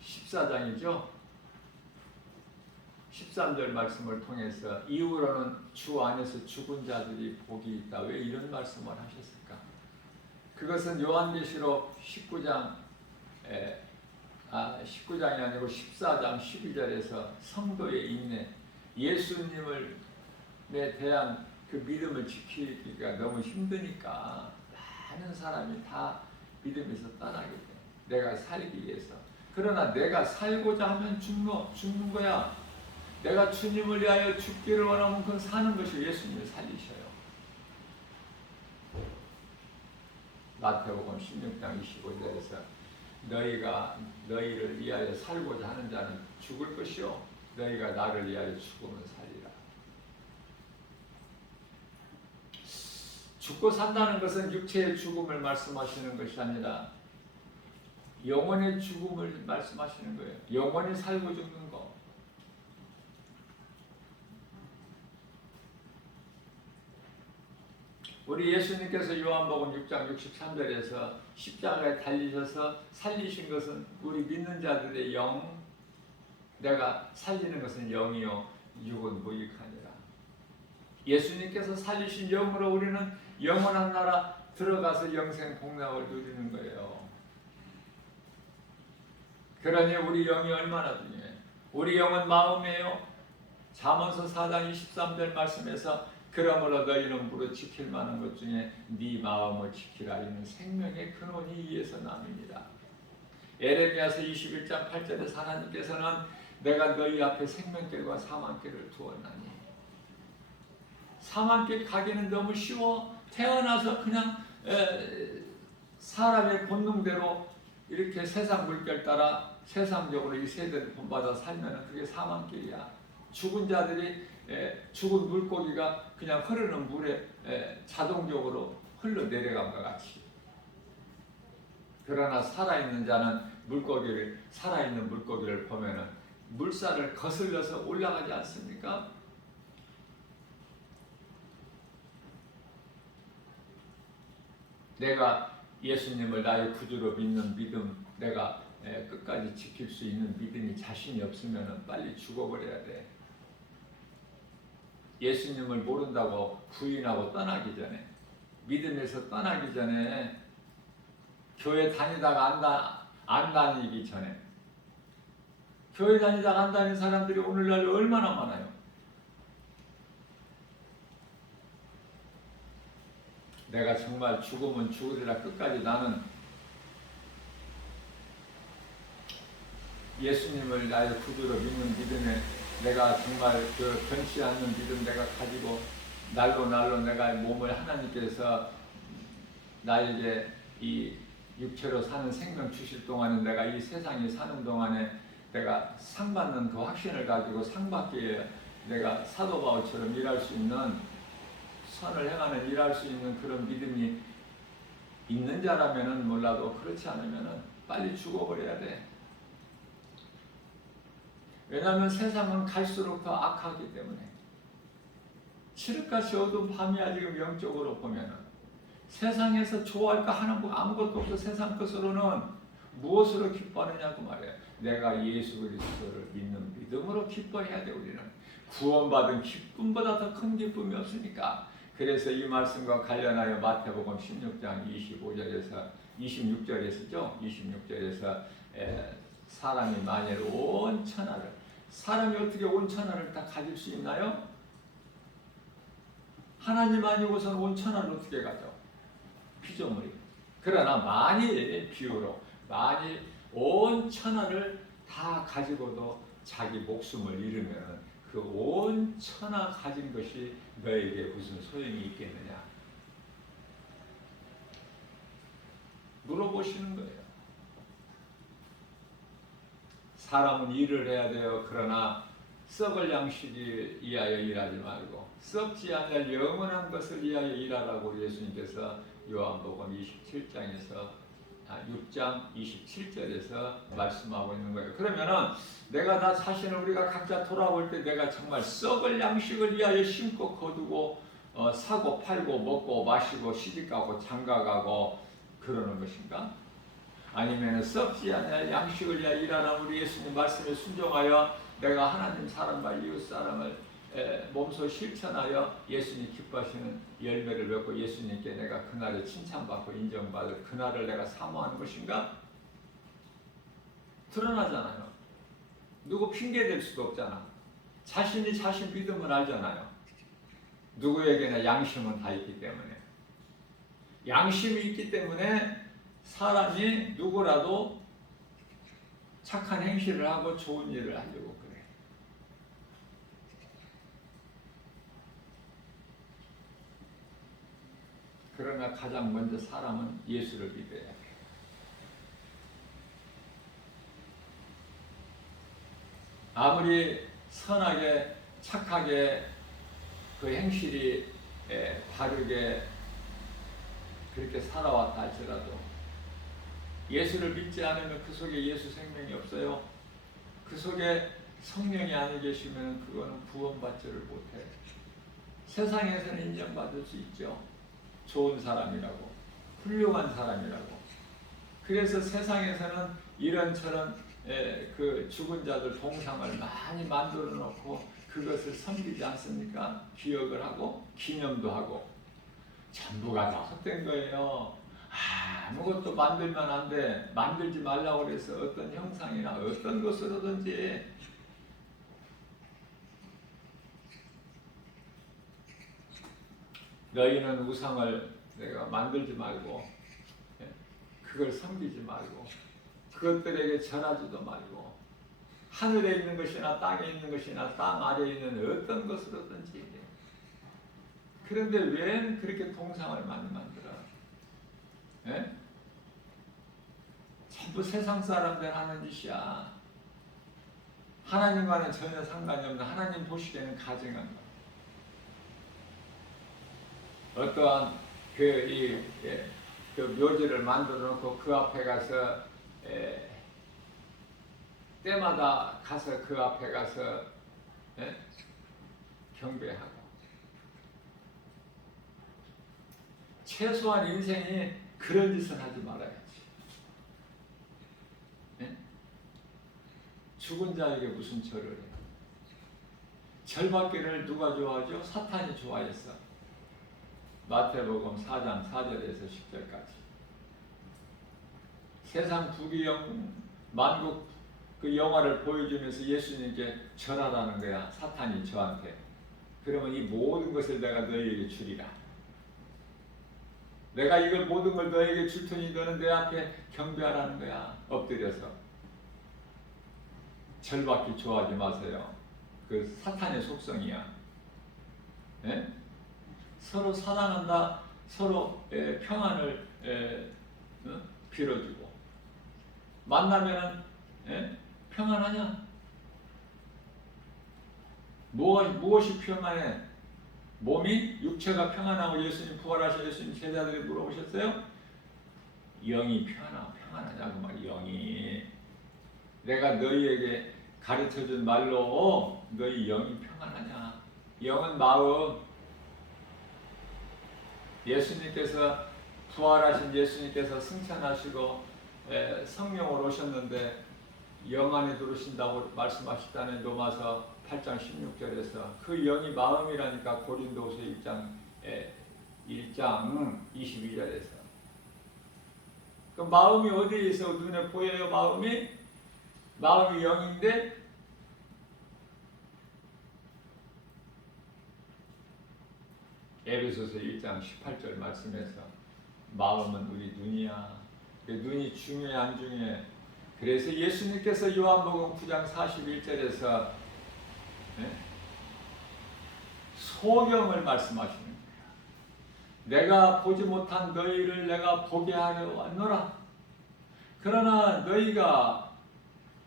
14장이죠. 13절 말씀을 통해서 이후로는 주 안에서 죽은 자들이 복이 있다. 왜 이런 말씀을 하셨을까? 그것은 요한계시록 19장이 아니고 14장 12절에서 성도의 인내, 예수님에 대한 그 믿음을 지키기가 너무 힘드니까 많은 사람이 다 믿음에서 떠나게 돼. 내가 살기 위해서. 그러나 내가 살고자 하면 죽는 거야. 내가 주님을 위하여 죽기를 원하면 그건 사는 것이 예수님을 살리셔요. 마태복음 16장 25절에서 너희를 위하여 살고자 하는 자는 죽을 것이요 너희가 나를 위하여 죽으면 살리라. 죽고 산다는 것은 육체의 죽음을 말씀하시는 것이 아니라 영혼의 죽음을 말씀하시는 거예요. 영혼이 살고 죽는 거. 우리 예수님께서 요한복음 6장 63절에서 십자가에 달리셔서 살리신 것은 우리 믿는 자들의 영, 내가 살리는 것은 영이요 육은 무익하니라. 예수님께서 살리신 영으로 우리는 영원한 나라 들어가서 영생 복락을 누리는 거예요. 그러니 우리 영이 얼마나 중요해. 우리 영은 마음이에요. 잠언서 4장 23절 말씀에서 그러므로 너희는 무릇 지킬 만한 것 중에 네 마음을 지키라. 이는 생명의 근원이 이에서 남입니다. 에레미야서 21장 8절에서 하나님께서는 내가 너희 앞에 생명길과 사망길을 두었나니. 사망길 가기는 너무 쉬워. 태어나서 그냥 사람의 본능대로 이렇게 세상 물결 따라 세상적으로 이 세대를 본받아 살면 그게 사망길이야. 죽은 자들이 죽은 물고기가 그냥 흐르는 물에 자동적으로 흘러내려간것 같이. 그러나 살아있는 자는 살아있는 물고기를 보면은 물살을 거슬러서 올라가지 않습니까? 내가 예수님을 나의 구주로 믿는 믿음, 내가 끝까지 지킬 수 있는 믿음이 자신이 없으면 빨리 죽어버려야 돼. 예수님을 모른다고 부인하고 떠나기 전에, 믿음에서 떠나기 전에, 교회 다니다가 안 다니기 전에, 교회 다니다가 안 다니는 사람들이 오늘날 얼마나 많아요. 내가 정말 죽으면 죽으리라 끝까지 나는 예수님을 나의 구주로 믿는 믿음에 내가 정말 그 변치 않는 믿음 내가 가지고 날로 내가 몸을 하나님께서 나에게 이 육체로 사는 생명 주실 동안에 내가 이 세상에 사는 동안에 내가 상 받는 그 확신을 가지고 상 받기 위해 내가 사도 바울처럼 일할 수 있는 선을 행하는 일할 수 있는 그런 믿음이 있는 자라면은 몰라도 그렇지 않으면은 빨리 죽어버려야 돼. 왜냐하면 세상은 갈수록 더 악하기 때문에 칠흑같이 어두운 밤이야. 지금 영적으로 보면은 세상에서 좋아할 거 하는 거 아무것도 없어. 세상 것으로는 무엇으로 기뻐하느냐고 말이야. 내가 예수 그리스도를 믿는 믿음으로 기뻐해야 돼. 우리는 구원받은 기쁨보다 더 큰 기쁨이 없으니까. 그래서 이 말씀과 관련하여 마태복음 16장 26절에서죠. 26절에서 사람이 만일 온 천하를, 사람이 어떻게 온 천하를 다 가질 수 있나요? 하나님 아니고서는 온 천하를 어떻게 가져? 피조물이. 그러나 만일 비유로 만일 온 천하를 다 가지고도 자기 목숨을 잃으면 그 온 천하 가진 것이 너에게 무슨 소용이 있겠느냐? 물어보시는 거예요. 사람은 일을 해야 돼요. 그러나 썩을 양식을 위하여 일하지 말고 썩지 않을 영원한 것을 위하여 일하라고 예수님께서 요한복음 27장에서 6장 27절에서 말씀하고 있는 거예요. 그러면은 내가 나 자신을 우리가 각자 돌아볼 때 내가 정말 썩을 양식을 위하여 심고 거두고 사고 팔고 먹고 마시고 시집가고 장가가고 그러는 것인가? 아니면 썩지 않을 양식을 위하여 일하는 우리 예수님 말씀에 순종하여 내가 하나님 사람과 이웃 사람을 몸소 실천하여 예수님 기뻐하시는 열매를 맺고 예수님께 내가 그날에 칭찬받고 인정받을 그날을 내가 사모하는 것인가? 드러나잖아요. 누구 핑계댈 수도 없잖아. 자신이 자신 믿음을 알잖아요. 누구에게나 양심은 다 있기 때문에. 양심이 있기 때문에 사람이 누구라도 착한 행실을 하고 좋은 일을 하려고 그래. 그러나 가장 먼저 사람은 예수를 믿어야 돼. 아무리 선하게 착하게 그 행실이 바르게 그렇게 살아왔다 할지라도 예수를 믿지 않으면 그 속에 예수 생명이 없어요. 그 속에 성령이 안 계시면 그거는 구원받지를 못해. 세상에서는 인정받을 수 있죠. 좋은 사람이라고, 훌륭한 사람이라고. 그래서 세상에서는 이런저런 그 죽은 자들 동상을 많이 만들어 놓고 그것을 섬기지 않습니까? 기억을 하고 기념도 하고. 전부가 다 헛된 거예요. 아무것도 만들면 안 돼. 만들지 말라고 그래서 어떤 형상이나 어떤 것으로든지 너희는 우상을 내가 만들지 말고 그걸 섬기지 말고 그것들에게 절하지도 말고 하늘에 있는 것이나 땅에 있는 것이나 땅 아래에 있는 어떤 것으로든지. 그런데 왜 그렇게 동상을 많이 만들어? 예? 전부 세상 사람들 하는 짓이야. 하나님과는 전혀 상관이 없는, 하나님 보시기에는 가증한 거. 어떠한 그 묘지를 만들어 놓고 그 앞에 가서 때마다 가서 그 앞에 가서 경배하고, 최소한 인생에 그런 짓을 하지 말아야지. 죽은 자에게 무슨 절을 해? 절받기를 누가 좋아하죠? 사탄이 좋아했어. 마태복음 4장 4절에서 10절까지. 세상 부귀영 만국 그 영화를 보여주면서 예수님께 절하라는 거야. 사탄이 저한테. 그러면 이 모든 것을 내가 너희에게 주리라. 내가 이걸 모든 걸 너희에게 줄 테니 너는 내 앞에 경배하라는 거야. 엎드려서. 절받기 좋아하지 마세요. 그 사탄의 속성이야. 예? 서로 사랑한다. 서로 평안을 빌어주고. 만나면은 평안하냐? 무엇이 평안해? 몸이? 육체가 평안하고 예수님 부활하신 예수님 제자들이 물어보셨어요? 영이 평안하냐고 말이야. 영이. 내가 너희에게 가르쳐준 말로 너희 영이 평안하냐? 영은 마음. 예수님께서 부활하신 예수님께서 승천하시고 성령으로 오셨는데 영 안에 들어오신다고 말씀하셨다는 로마서 8장 16절에서 그 영이 마음이라니까. 고린도후서 1장 22절에서 그 마음이 어디에 있어? 눈에 보여요? 마음이 영인데 에베소서 1장 18절 말씀에서 마음은 우리 눈이야. 눈이 중요해 안 중요해? 그래서 예수님께서 요한복음 9장 41절에서 소경을 말씀하시는 거야. 내가 보지 못한 너희를 내가 보게 하려 왔노라. 그러나 너희가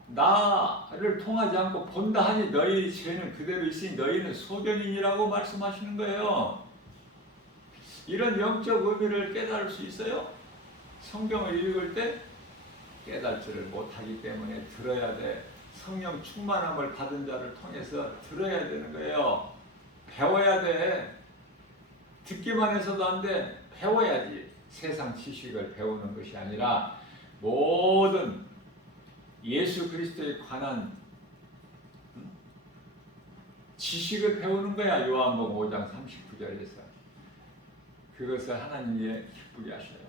나를 통하지 않고 본다 하니 너희 죄는 그대로 있으니 너희는 소경이니라고 말씀하시는 거예요. 이런 영적 의미를 깨달을 수 있어요? 성경을 읽을 때 깨닫지를 못하기 때문에 들어야 돼. 성령 충만함을 받은 자를 통해서 들어야 되는 거예요. 배워야 돼. 듣기만 해서도 안 돼. 배워야지. 세상 지식을 배우는 것이 아니라 모든 예수 그리스도에 관한 지식을 배우는 거야. 요한복음 5장 39절에서. 그것을 하나님이 기쁘게 하셔요.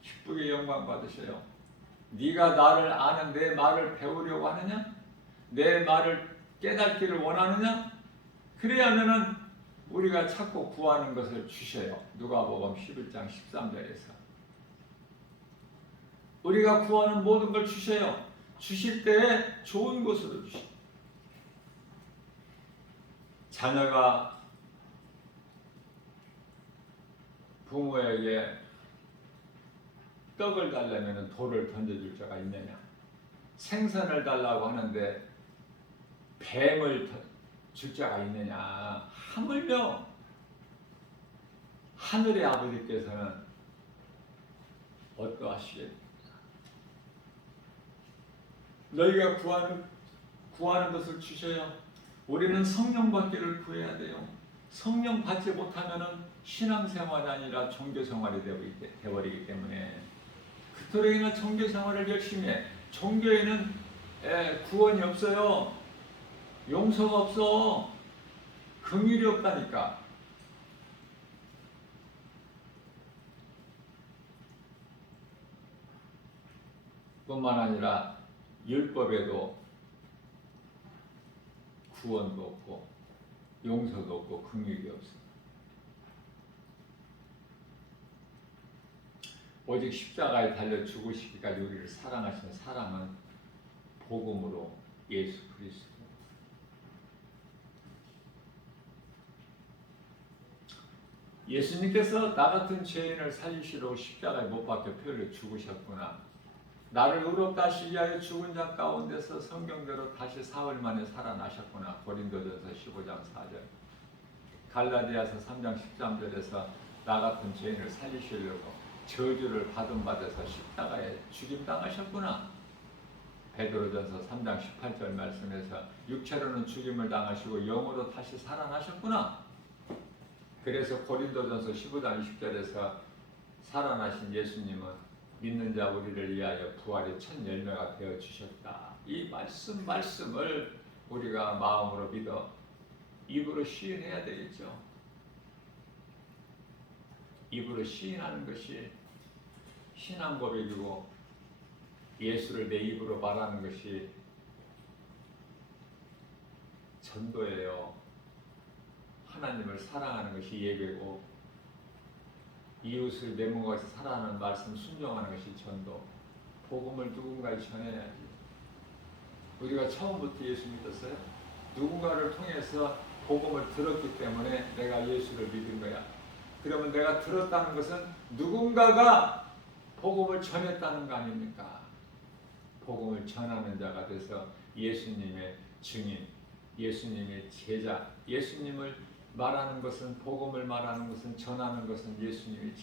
기쁘게 영광 받으셔요. 네가 나를 아는 내 말을 배우려고 하느냐? 내 말을 깨닫기를 원하느냐? 그래야면은 우리가 찾고 구하는 것을 주셔요. 누가복음 11장 13절에서. 우리가 구하는 모든 걸 주셔요. 주실 때 좋은 것으로 주셔요. 자녀가 부모에게 떡을 달라면 돌을 던져줄 자가 있느냐? 생선을 달라고 하는데 뱀을 줄 자가 있느냐? 하물며 하늘의 아버지께서는 어떠하시겠습니까? 너희가 구하는 것을 주셔요. 우리는 성령 받기를 구해야 돼요. 성령 받지 못하면은 신앙생활이 아니라 종교생활이 되어버리기 때문에 그토록이나 종교생활을 열심히 해. 종교에는 구원이 없어요. 용서가 없어. 긍휼이 없다니까. 뿐만 아니라 율법에도 구원도 없고 용서도 없고 긍휼이 없어. 오직 십자가에 달려 죽으시기까지 우리를 사랑하신 사랑은 복음으로 예수 그리스도. 예수님께서 나 같은 죄인을 살리시러 십자가에 못 박혀 피 흘려 죽으셨구나. 나를 의롭다 하시기 위하여 죽은 자 가운데서 성경대로 다시 사흘 만에 살아나셨구나. 고린도전서 15장 4절. 갈라디아서 3장 13절에서 나 같은 죄인을 살리시려고 저주를 받은 받아서 십자가에 죽임당하셨구나. 베드로전서 3장 18절 말씀에서 육체로는 죽임을 당하시고 영으로 다시 살아나셨구나. 그래서 고린도전서 15장 20절에서 살아나신 예수님은 믿는 자 우리를 위하여 부활의 첫 열매가 되어 주셨다. 이 말씀을 우리가 마음으로 믿어 입으로 시인해야 되겠죠. 입으로 시인하는 것이 신앙 고백이고 예수를 내 입으로 말하는 것이 전도예요. 하나님을 사랑하는 것이 예배고 이웃을 내 몸과 같이 사랑하는 말씀 순종하는 것이 전도. 복음을 누군가에 전해야지. 우리가 처음부터 예수 믿었어요? 누군가를 통해서 복음을 들었기 때문에 내가 예수를 믿은 거야. 그러면 내가 들었다는 것은 누군가가 복음을 전했다는 거 아닙니까? 복음을 전하는 자가 돼서 예수님의 증인, 예수님의 제자, 예수님을 말하는 것은, 복음을 말하는 것은, 전하는 것은 예수님의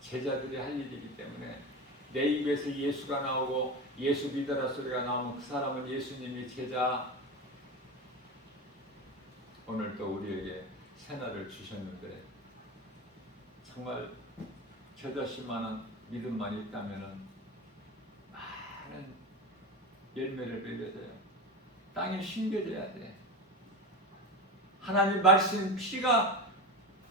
제자들이 할 일이기 때문에 내 입에서 예수가 나오고 예수 믿어라 소리가 나오면 그 사람은 예수님의 제자. 오늘 또 우리에게 새날을 주셨는데 정말 겨자씨만한 믿음만 있다면 많은 열매를 맺어줘요. 땅에 심겨져야 돼. 하나님 말씀, 피가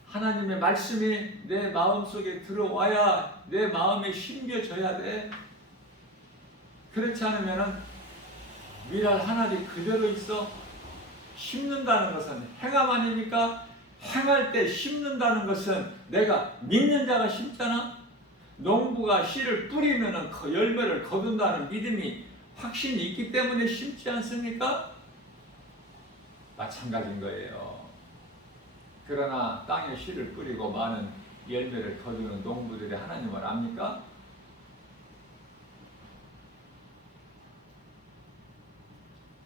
하나님의 말씀이 내 마음속에 들어와야 내 마음에 심겨져야 돼. 그렇지 않으면 미랄 하나님 그대로 있어. 심는다는 것은 행함 아닙니까? 행할 때 심는다는 것은 내가 믿는 자가 심잖아. 농부가 씨를 뿌리면 열매를 거둔다는 믿음이 확신이 있기 때문에 심지 않습니까? 마찬가지인 거예요. 그러나 땅에 씨를 뿌리고 많은 열매를 거두는 농부들이 하나님을 압니까?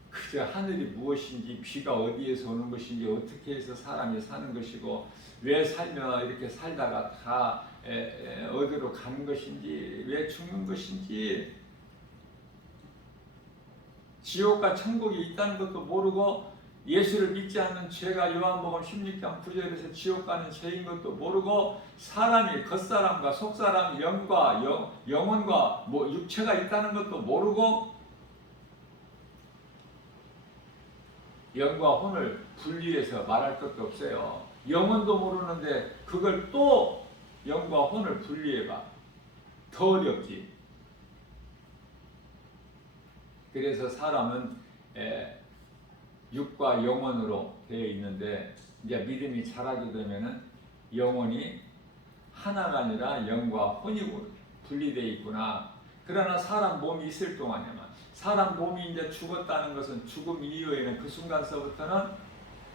그저 하늘이 무엇인지, 비가 어디에서 오는 것인지, 어떻게 해서 사람이 사는 것이고, 왜 살며 이렇게 살다가 다 어디로 가는 것인지, 왜 죽는 것인지, 지옥과 천국이 있다는 것도 모르고, 예수를 믿지 않는 죄가 요한복음 16장 9절에서 지옥 가는 죄인 것도 모르고, 사람이 겉사람과 속사람, 영과 영혼과 육체가 있다는 것도 모르고, 영과 혼을 분리해서 말할 것도 없어요. 영혼도 모르는데 그걸 또 영과 혼을 분리해봐. 더 어렵지. 그래서 사람은 육과 영혼으로 되어 있는데, 이제 믿음이 자라게 되면은 영혼이 하나가 아니라 영과 혼이 분리되어 있구나. 그러나 사람 몸이 있을 동안에만, 사람 몸이 이제 죽었다는 것은 죽음 이후에는 그 순간서부터는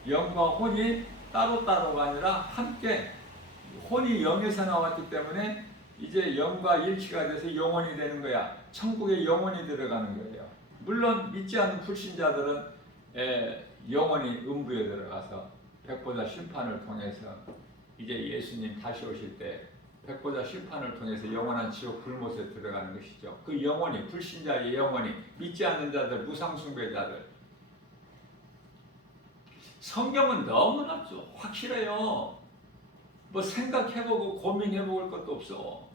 영과 혼이 따로따로가 아니라 함께, 혼이 영에서 나왔기 때문에 이제 영과 일치가 돼서 영혼이 되는 거야. 천국에 영혼이 들어가는 거예요. 물론 믿지 않는 불신자들은 영혼이 음부에 들어가서 백보자 심판을 통해서 이제 예수님 다시 오실 때 백보자 심판을 통해서 영원한 지옥 불못에 들어가는 것이죠. 그 영혼이, 불신자의 영혼이, 믿지 않는 자들, 무상숭배자들. 성경은 너무나 확실해요. 뭐 생각해보고 고민해볼 것도 없어.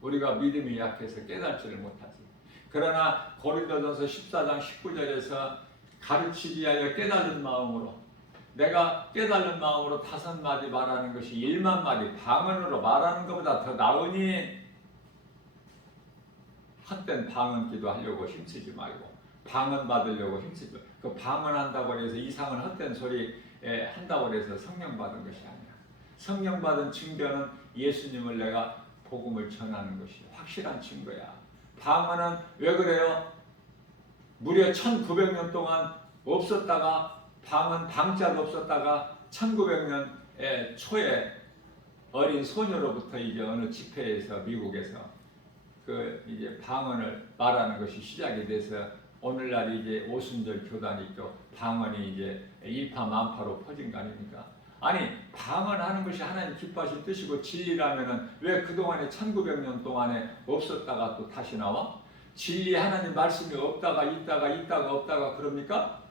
우리가 믿음이 약해서 깨닫지를 못하지. 그러나 고린도전서 14장 19절에서 가르치기 위하여 깨달은 마음으로, 내가 깨달은 마음으로 5마디 말하는 것이 1만 마디 방언으로 말하는 것보다 더 나으니, 헛된 방언 기도하려고 힘쓰지 말고 방언 받으려고 힘쓰지 말고, 그 방언한다고 해서 이상한 헛된 소리 한다고 해서 성령 받은 것이 아니야. 성령 받은 증거는 예수님을 내가 복음을 전하는 것이 확실한 증거야. 방언은 왜 그래요? 무려 1900년 동안 없었다가 방언 방자도 없었다가 1900년 초에 어린 소녀로부터 이제 어느 집회에서 미국에서 그 이제 방언을 말하는 것이 시작이 돼서 오늘날 이제 오순절 교단이 또 방언이 이제 일파만파로 퍼진 거 아닙니까? 아니 방언하는 것이 하나님 기뻐하실 뜻이고 진리라면은 왜 그동안에 1900년 동안에 없었다가 또 다시 나와? 진리 하나님 말씀이 없다가 있다가 없다가 그럽니까?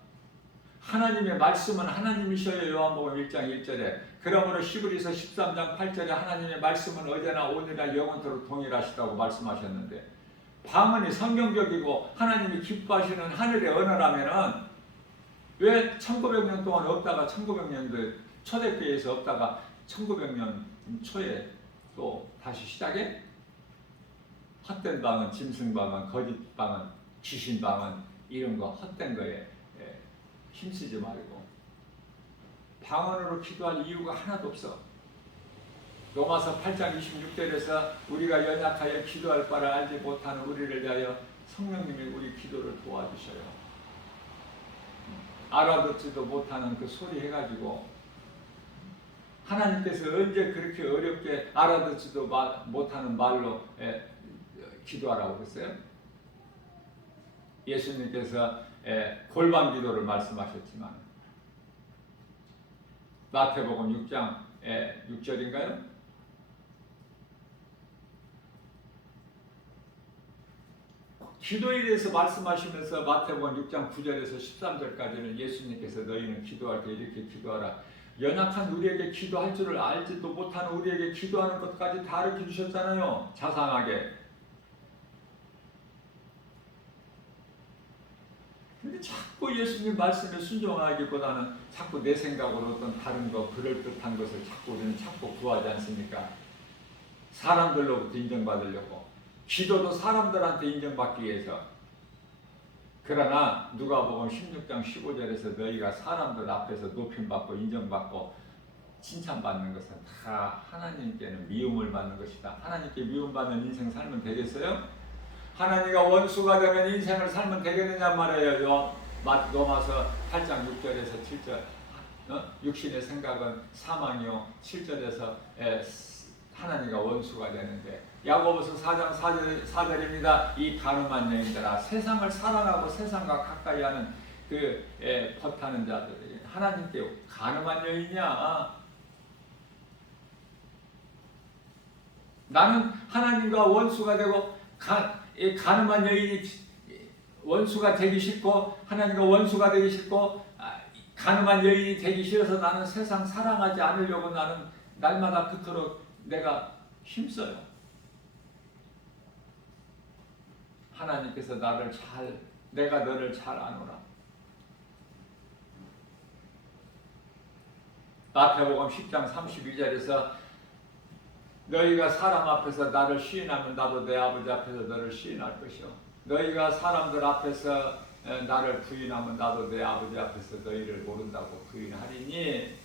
하나님의 말씀은 하나님이셔요. 요한복음 1장 1절에 그러므로 히브리서 13장 8절에 하나님의 말씀은 어제나 오늘이나 영원토록 동일하시다고 말씀하셨는데 방언이 성경적이고 하나님이 기뻐하시는 하늘의 언어라면은 왜 1900년 동안 없다가 1900년도에 초대교회에서 없다가 1900년 초에 또 다시 시작해? 헛된 방언, 짐승 방언, 거짓 방언, 귀신 방언 이런 거 헛된 거에 힘쓰지 말고 방언으로 기도할 이유가 하나도 없어. 로마서 8장 26절에서 우리가 연약하여 기도할 바를 알지 못하는 우리를 위하여 성령님이 우리 기도를 도와주셔요. 알아듣지도 못하는 그 소리 해가지고 하나님께서 언제 그렇게 어렵게 알아듣지도 못하는 말로 기도하라고 그랬어요? 예수님께서 골방 기도를 말씀하셨지만 마태복음 6장 6절인가요? 기도에 대해서 말씀하시면서 마태복음 6장 9절에서 13절까지는 예수님께서 너희는 기도할 때 이렇게 기도하라. 연약한 우리에게 기도할 줄을 알지도 못하는 우리에게 기도하는 것까지 다 가르쳐 주셨잖아요. 자상하게. 근데 자꾸 예수님 말씀에 순종하기보다는 자꾸 내 생각으로 어떤 다른 거 그럴듯한 것을 자꾸 우리는 자꾸 구하지 않습니까? 사람들로부터 인정받으려고. 기도도 사람들한테 인정받기 위해서. 그러나 누가복음 16장 15절에서 너희가 사람들 앞에서 높임받고 인정받고 칭찬받는 것은 다 하나님께는 미움을 받는 것이다. 하나님께 미움받는 인생 살면 되겠어요? 하나님과 원수가 되면 인생을 살면 되겠느냐 말이에요. 로마서 8장 6절에서 7절 육신의 생각은 사망이요 7절에서 하나님과 원수가 되는데 야고보서 4장 4절입니다. 이 가늠한 여인들아 세상을 사랑하고 세상과 가까이 하는 그 벗하는 자들이 하나님께 가늠한 여인이야. 나는 하나님과 원수가 되고 가늠한 여인이 원수가 되기 싫고 하나님과 원수가 되기 싫고 가늠한 여인이 되기 싫어서 나는 세상 사랑하지 않으려고 나는 날마다 그토록 내가 힘써요. 하나님께서 내가 너를 잘 아노라. 마태복음 10장 32절에서 너희가 사람 앞에서 나를 시인하면 나도 내 아버지 앞에서 너를 시인할 것이요. 너희가 사람들 앞에서 나를 부인하면 나도 내 아버지 앞에서 너희를 모른다고 부인하리니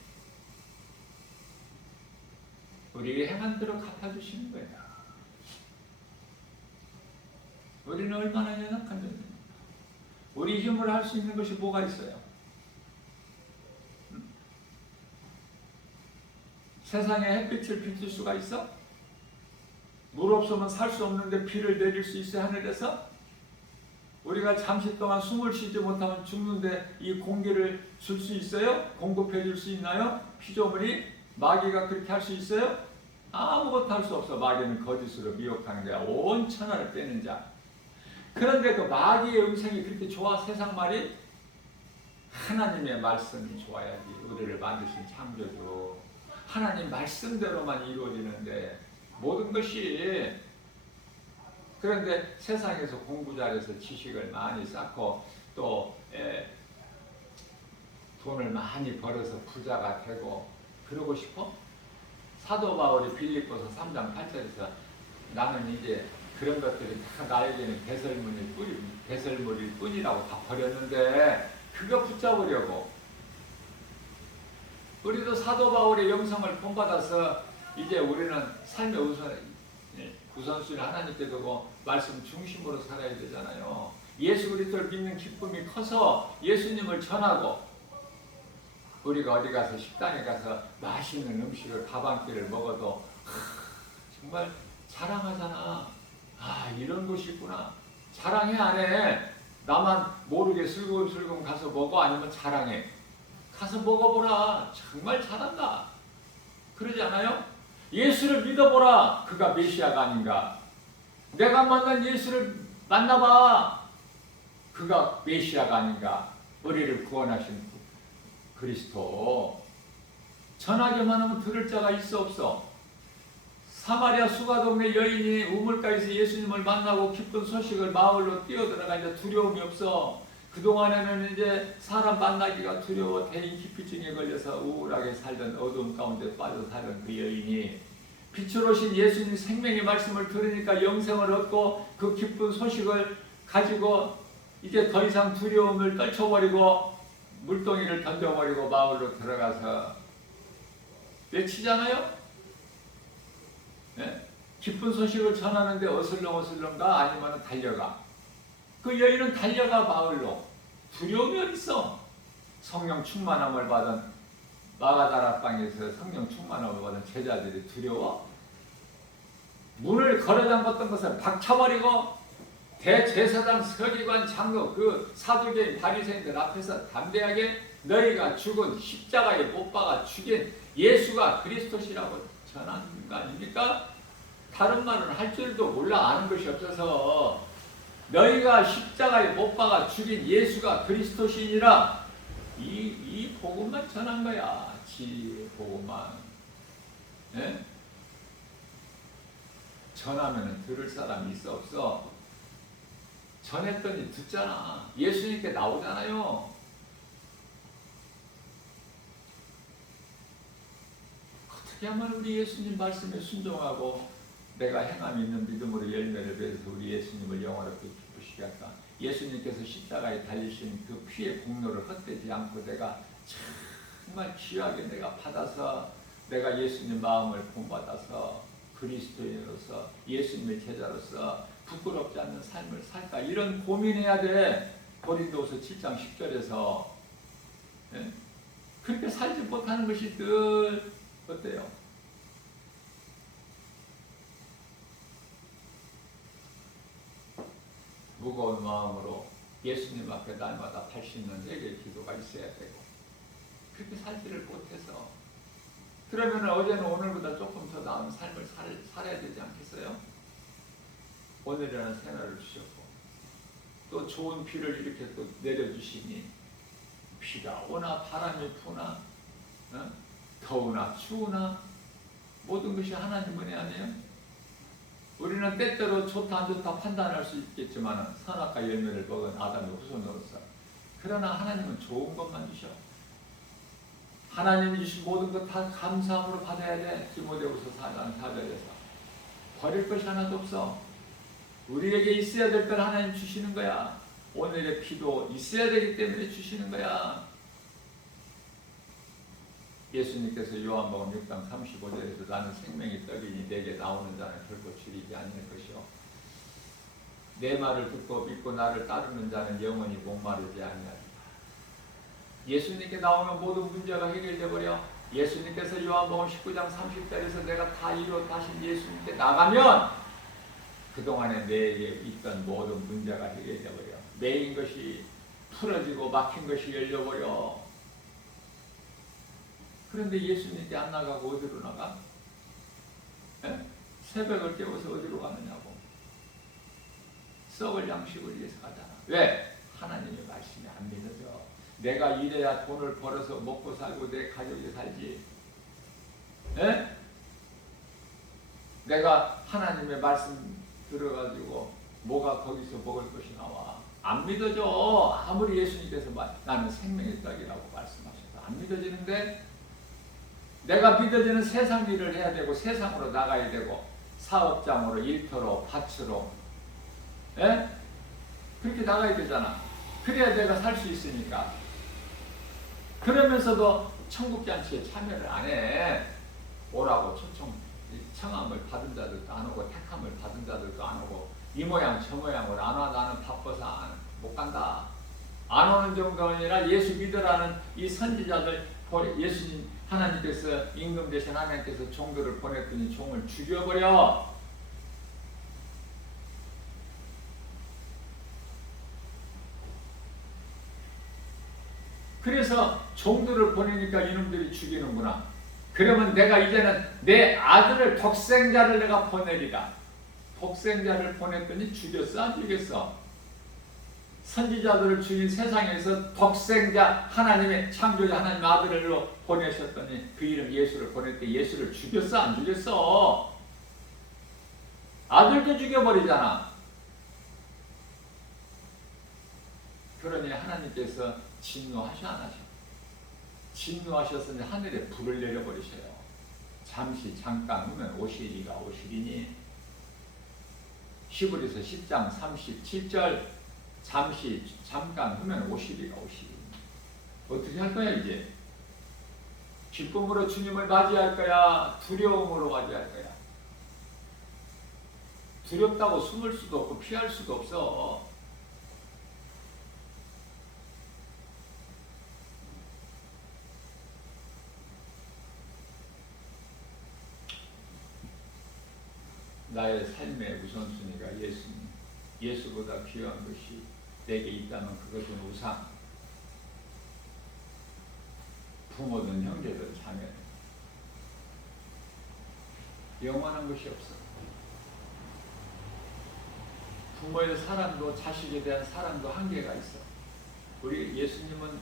우리의 행한 대로 갚아주시는 거야. 우리는 얼마나 연약한 존재입니까? 우리 힘으로 할 수 있는 것이 뭐가 있어요? 세상에 햇빛을 비출 수가 있어? 물 없으면 살 수 없는데 비를 내릴 수 있어요, 하늘에서? 우리가 잠시 동안 숨을 쉬지 못하면 죽는데 이 공기를 줄 수 있어요? 공급해 줄 수 있나요? 피조물이? 마귀가 그렇게 할 수 있어요? 아무것도 할 수 없어. 마귀는 거짓으로 미혹하는 거야. 온 천하를 빼는 자. 그런데 그 마귀의 음성이 그렇게 좋아? 세상 말이? 하나님의 말씀이 좋아야지. 우리를 만드신 창조주. 하나님 말씀대로만 이루어지는데 모든 것이. 그런데 세상에서 공부 잘해서 지식을 많이 쌓고 또 돈을 많이 벌어서 부자가 되고 그러고 싶어? 사도 바울이 빌립보서 3장 8절에서 나는 이제 그런 것들이 다 나에게는 배설물일 뿐이라고 다 버렸는데 그거 붙잡으려고. 우리도 사도 바울의 영성을 본받아서 이제 우리는 삶의 우선을 우선순위 하나님께 두고 말씀 중심으로 살아야 되잖아요. 예수 그리스도를 믿는 기쁨이 커서 예수님을 전하고, 우리가 어디 가서 식당에 가서 맛있는 음식을 밥 한 끼를 먹어도 정말 자랑하잖아. 아, 이런 곳이 있구나. 자랑해 안 해? 나만 모르게 슬금슬금 가서 먹어? 아니면 자랑해? 가서 먹어보라. 정말 잘한다. 그러지 않아요? 예수를 믿어보라. 그가 메시아가 아닌가. 내가 만난 예수를 만나봐. 그가 메시아가 아닌가. 우리를 구원하신 그리스도. 전하기만 하면 들을 자가 있어 없어? 사마리아 수가 동네 여인이 우물가에서 예수님을 만나고 기쁜 소식을 마을로 뛰어들어가 이제 두려움이 없어. 그동안에는 이제 사람 만나기가 두려워 대인 기피증에 걸려서 우울하게 살던, 어두움 가운데 빠져 살던 그 여인이 빛으로 오신 예수님 생명의 말씀을 들으니까 영생을 얻고 그 기쁜 소식을 가지고 이제 더 이상 두려움을 떨쳐버리고 물동이를 던져버리고 마을로 들어가서 외치잖아요. 네? 기쁜 소식을 전하는데 어슬렁어슬렁가 아니면 달려가. 그 여인은 달려가 마을로. 두려움이 어딨어? 성령 충만함을 받은 마가다락방에서 성령 충만함을 받은 제자들이 두려워? 문을 걸어잠갔던 것을 박쳐버리고 대제사장 서기관 장로 그 사두개인 바리새인들 앞에서 담대하게 너희가 죽은 십자가에 못 박아 죽인 예수가 그리스도시라고 전하는 거 아닙니까? 다른 말은 할 줄도 몰라 아는 것이 없어서 너희가 십자가에 못 박아 죽인 예수가 그리스도시니라 이 복음만 전한 거야. 지 복음만. 예? 전하면 들을 사람이 있어 없어? 전했더니 듣잖아. 예수님께 나오잖아요. 어떻게 하면 우리 예수님 말씀에 순종하고 내가 행함이 있는 믿음으로 열매를 맺어서 우리 예수님을 영원롭게 기쁘시게 할까? 예수님께서 십자가에 달리신 그 피의 공로를 헛되지 않고 내가 정말 귀하게 내가 받아서 내가 예수님 마음을 본받아서 그리스도인으로서 예수님의 제자로서 부끄럽지 않는 삶을 살까? 이런 고민해야 돼. 고린도후서 7장 10절에서 예? 그렇게 살지 못하는 것이 늘 어때요? 무거운 마음으로 예수님 앞에 날마다 80년에게 기도가 있어야 되고 그렇게 살지를 못해서 그러면 어제는 오늘보다 조금 더 나은 삶을 살아야 되지 않겠어요? 오늘이라는 생활을 주셨고 또 좋은 비를 이렇게 또 내려주시니 비가 오나 바람이 부나 더우나 추우나 모든 것이 하나님 은혜 아니에요? 우리는 때때로 좋다 안 좋다 판단할 수 있겠지만 선악과 열매를 먹은 아담의 후손으로서 그러나 하나님은 좋은 것만 주셔. 하나님이 주신 모든 것 다 감사함으로 받아야 돼. 디모데후서 4장 4절에서 버릴 것이 하나도 없어. 우리에게 있어야 될 걸 하나님 주시는 거야. 오늘의 피도 있어야 되기 때문에 주시는 거야. 예수님께서 요한복음 6장 35절에서 나는 생명의 떡이니 내게 나오는 자는 결코 줄이지 않을 것이요 내 말을 듣고 믿고 나를 따르는 자는 영원히 목마르지 아니하리라. 예수님께 나오면 모든 문제가 해결돼 버려. 예수님께서 요한복음 19장 30절에서 내가 다 이루었다신 예수님께 나가면 그동안에 내게 있던 모든 문제가 해결돼 버려. 매인 것이 풀어지고 막힌 것이 열려버려. 그런데 예수님께 안 나가고 어디로 나가? 에? 새벽을 깨워서 어디로 가느냐고. 썩을 양식을 위해서 가잖아. 왜? 하나님의 말씀이 안 믿어져. 내가 이래야 돈을 벌어서 먹고 살고 내 가족이 살지. 에? 내가 하나님의 말씀 들어가지고 뭐가 거기서 먹을 것이 나와. 안 믿어져. 아무리 예수님께서 나는 생명의 떡이라고 말씀하셔서 안 믿어지는데 내가 믿어지는 세상 일을 해야 되고 세상으로 나가야 되고 사업장으로 일터로 밭으로 에? 그렇게 나가야 되잖아. 그래야 내가 살 수 있으니까. 그러면서도 천국잔치에 참여를 안 해. 오라고 초청 청함을 받은 자들도 안 오고 택함을 받은 자들도 안 오고 이 모양 저 모양으로 안 와. 나는 바빠서 못 간다. 안 오는 정도가 아니라 예수 믿으라는 이 선지자들, 예수님 하나님께서 임금 되신 하나님께서 종들을 보냈더니 종을 죽여버려. 그래서 종들을 보내니까 이놈들이 죽이는구나. 그러면 내가 이제는 내 아들을 독생자를 내가 보내리라. 독생자를 보냈더니 죽였어 안 죽였어? 선지자들을 죽인 세상에서 독생자 하나님의 창조자 하나님 아들로 보내셨더니 그 이름 예수를 보낼 때 예수를 죽였어 안 죽였어? 아들도 죽여버리잖아. 그러니 하나님께서 진노하셔 안 하셔? 진노하셨으니 하늘에 불을 내려버리셔요. 잠시 잠깐 후면 오시리가 오시리니. 히브리서 10장 37절 잠시 잠깐 후면 오시리가 오시리니. 어떻게 할 거야 이제? 기쁨으로 주님을 맞이할 거야? 두려움으로 맞이할 거야? 두렵다고 숨을 수도 없고 피할 수도 없어. 나의 삶의 우선순위가 예수님. 예수보다 귀한 것이 내게 있다면 그것은 우상. 부모든 형제든 자매든 영원한 것이 없어. 부모의 사랑도 자식에 대한 사랑도 한계가 있어. 우리 예수님은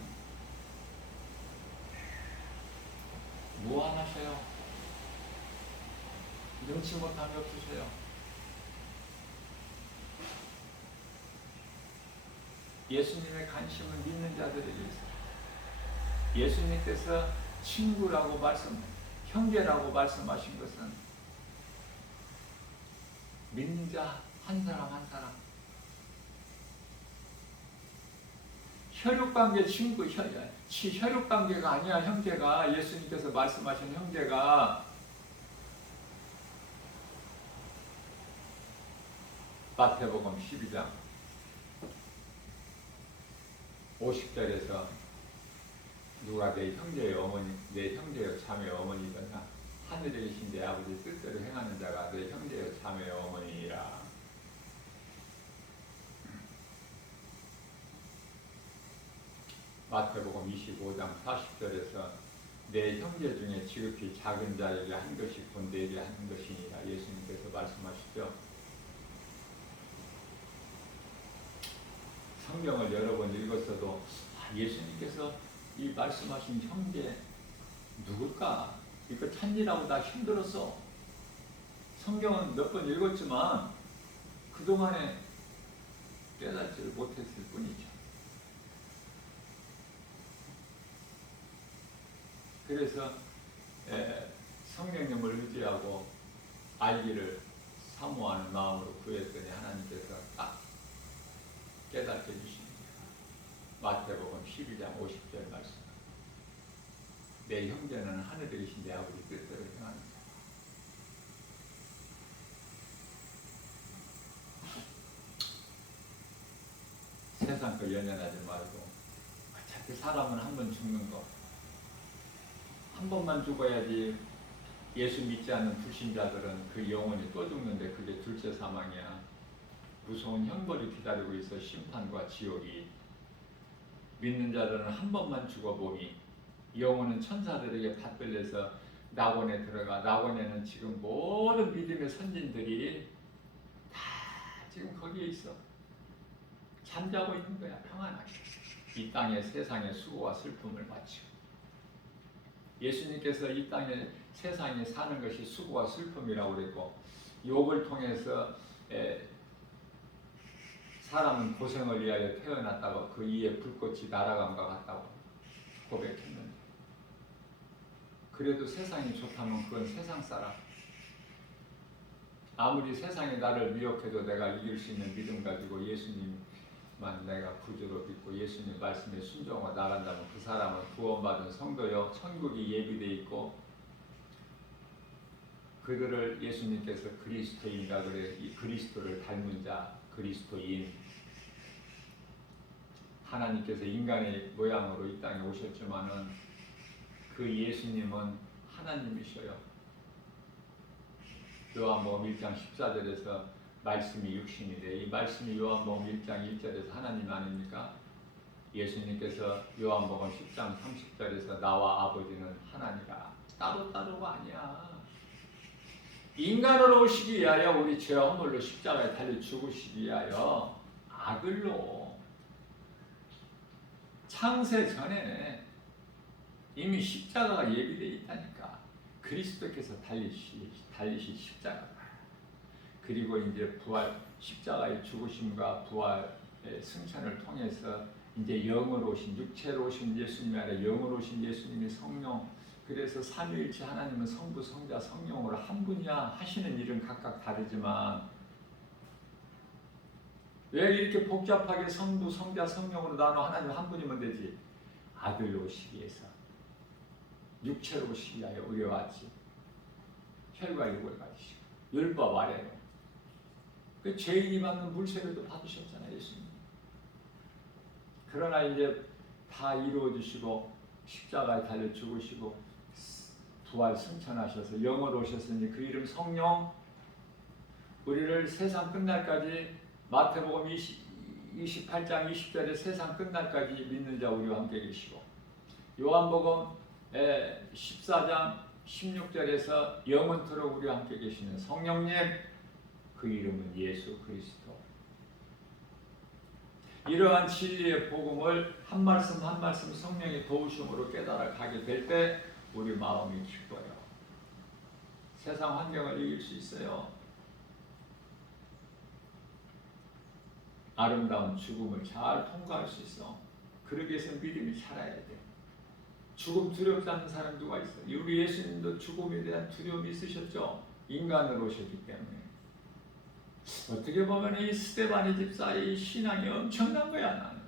무한하셔요. 능치 못함이 없으세요. 예수님의 관심은 믿는 자들에게 있어요. 예수님께서 친구라고 형제라고 말씀하신 것은 믿는 자 한 사람 한 사람. 혈육관계 친구, 혈육관계가 아니야. 형제가, 예수님께서 말씀하신 형제가 마태복음 12장 50절에서 누가 내 형제의 어머니, 내 형제의 자매의 어머니거나 하늘에 계신 내 아버지 뜻대로 행하는 자가 내 형제의 자매의 어머니라. 마태복음 25장 40절에서 내 형제 중에 지극히 작은 자에게 한 것이 곧 내게 한 것이니라. 예수님께서 말씀하시죠. 성경을 여러 번 읽었어도 예수님께서 이 말씀하신 형제 누굴까? 이거 찾느라고 나 힘들었어. 성경은 몇 번 읽었지만 그동안에 깨닫지를 못했을 뿐이죠. 그래서 성령님을 의지하고 알기를 사모하는 마음으로 구했더니 하나님께서 딱 깨닫게 해주십니다. 마태복음 12장 50절 말씀. 내 형제는 하늘에 계신 내 아버지 뜻대로 행하는 자. 세상 거 연연하지 말고 어차피 사람은 한 번 죽는 거. 한 번만 죽어야지. 예수 믿지 않는 불신자들은 그 영혼이 또 죽는데 그게 둘째 사망이야. 무서운 형벌이 기다리고 있어. 심판과 지옥이. 믿는 자들은 한 번만 죽어보니 영혼은 천사들에게 받들려서 낙원에 들어가. 낙원에는 지금 모든 믿음의 선진들이 다 지금 거기에 있어. 잠자고 있는 거야. 평안하게. 이 땅의 세상의 수고와 슬픔을 마치고. 예수님께서 이 땅에 세상에 사는 것이 수고와 슬픔이라고 그랬고, 욥을 통해서 사람은 고생을 위하여 태어났다고 그 이에 불꽃이 날아감과 같다고 고백했는데, 그래도 세상이 좋다면 그건 세상 사람. 아무리 세상이 나를 미혹해도 내가 이길 수 있는 믿음 가지고 예수님만 내가 구주로 믿고 예수님 말씀에 순종하고 나간다면 그 사람은 구원받은 성도요, 천국이 예비되어 있고 그들을 예수님께서 그리스도인이라 그래. 이 그리스도를 닮은 자, 그리스도인. 하나님께서 인간의 모양으로 이 땅에 오셨지만은 그 예수님은 하나님이셔요. 요한복음 1장 14절에서 말씀이 육신이 돼. 이 말씀이 요한복음 1장 1절에서 하나님 아닙니까? 예수님께서 요한복음 10장 30절에서 나와 아버지는 하나니라. 따로따로가 아니야. 인간으로 오시기 위하여 우리 죄와 허물로 십자가에 달려 죽으시기 위하여 아들로 창세 전에 이미 십자가가 예비되어 있다니까. 그리스도께서 달리신 십자가. 그리고 이제 부활, 십자가의 죽으심과 부활의 승천을 통해서 이제 영으로 오신, 육체로 오신 예수님이 아니라 영으로 오신 예수님이 성령. 그래서 삼위일체 하나님은 성부, 성자, 성령으로 한 분이야. 하시는 일은 각각 다르지만 왜 이렇게 복잡하게 성부, 성자, 성령으로 나눠 하나님 한 분이면 되지? 아들로 오시기 위해서, 육체로 오시기 위하여 우리와 같이 혈과 육을 가지시고 율법 아래로 그 죄인이 받는 물세례도 받으셨잖아요, 예수님. 그러나 이제 다 이루어지시고 십자가에 달려 죽으시고 부활 승천하셔서 영으로 오셨으니 그 이름 성령, 우리를 세상 끝날까지 마태복음 28장 20절에 세상 끝날까지 믿는 자 우리와 함께 계시고, 요한복음 14장 16절에서 영원토록 우리와 함께 계시는 성령님, 그 이름은 예수 그리스도. 이러한 진리의 복음을 한 말씀 한 말씀 성령의 도우심으로 깨달아 가게 될 때 우리 마음이 기뻐요. 세상 환경을 이길 수 있어요. 아름다운 죽음을 잘 통과할 수 있어. 그러기 위해서 믿음이 살아야 돼. 죽음 두렵지 않는 사람 누가 있어? 우리 예수님도 죽음에 대한 두려움이 있으셨죠? 인간으로 오셨기 때문에. 어떻게 보면 이 스데반의 집사의 신앙이 엄청난 거야. 나는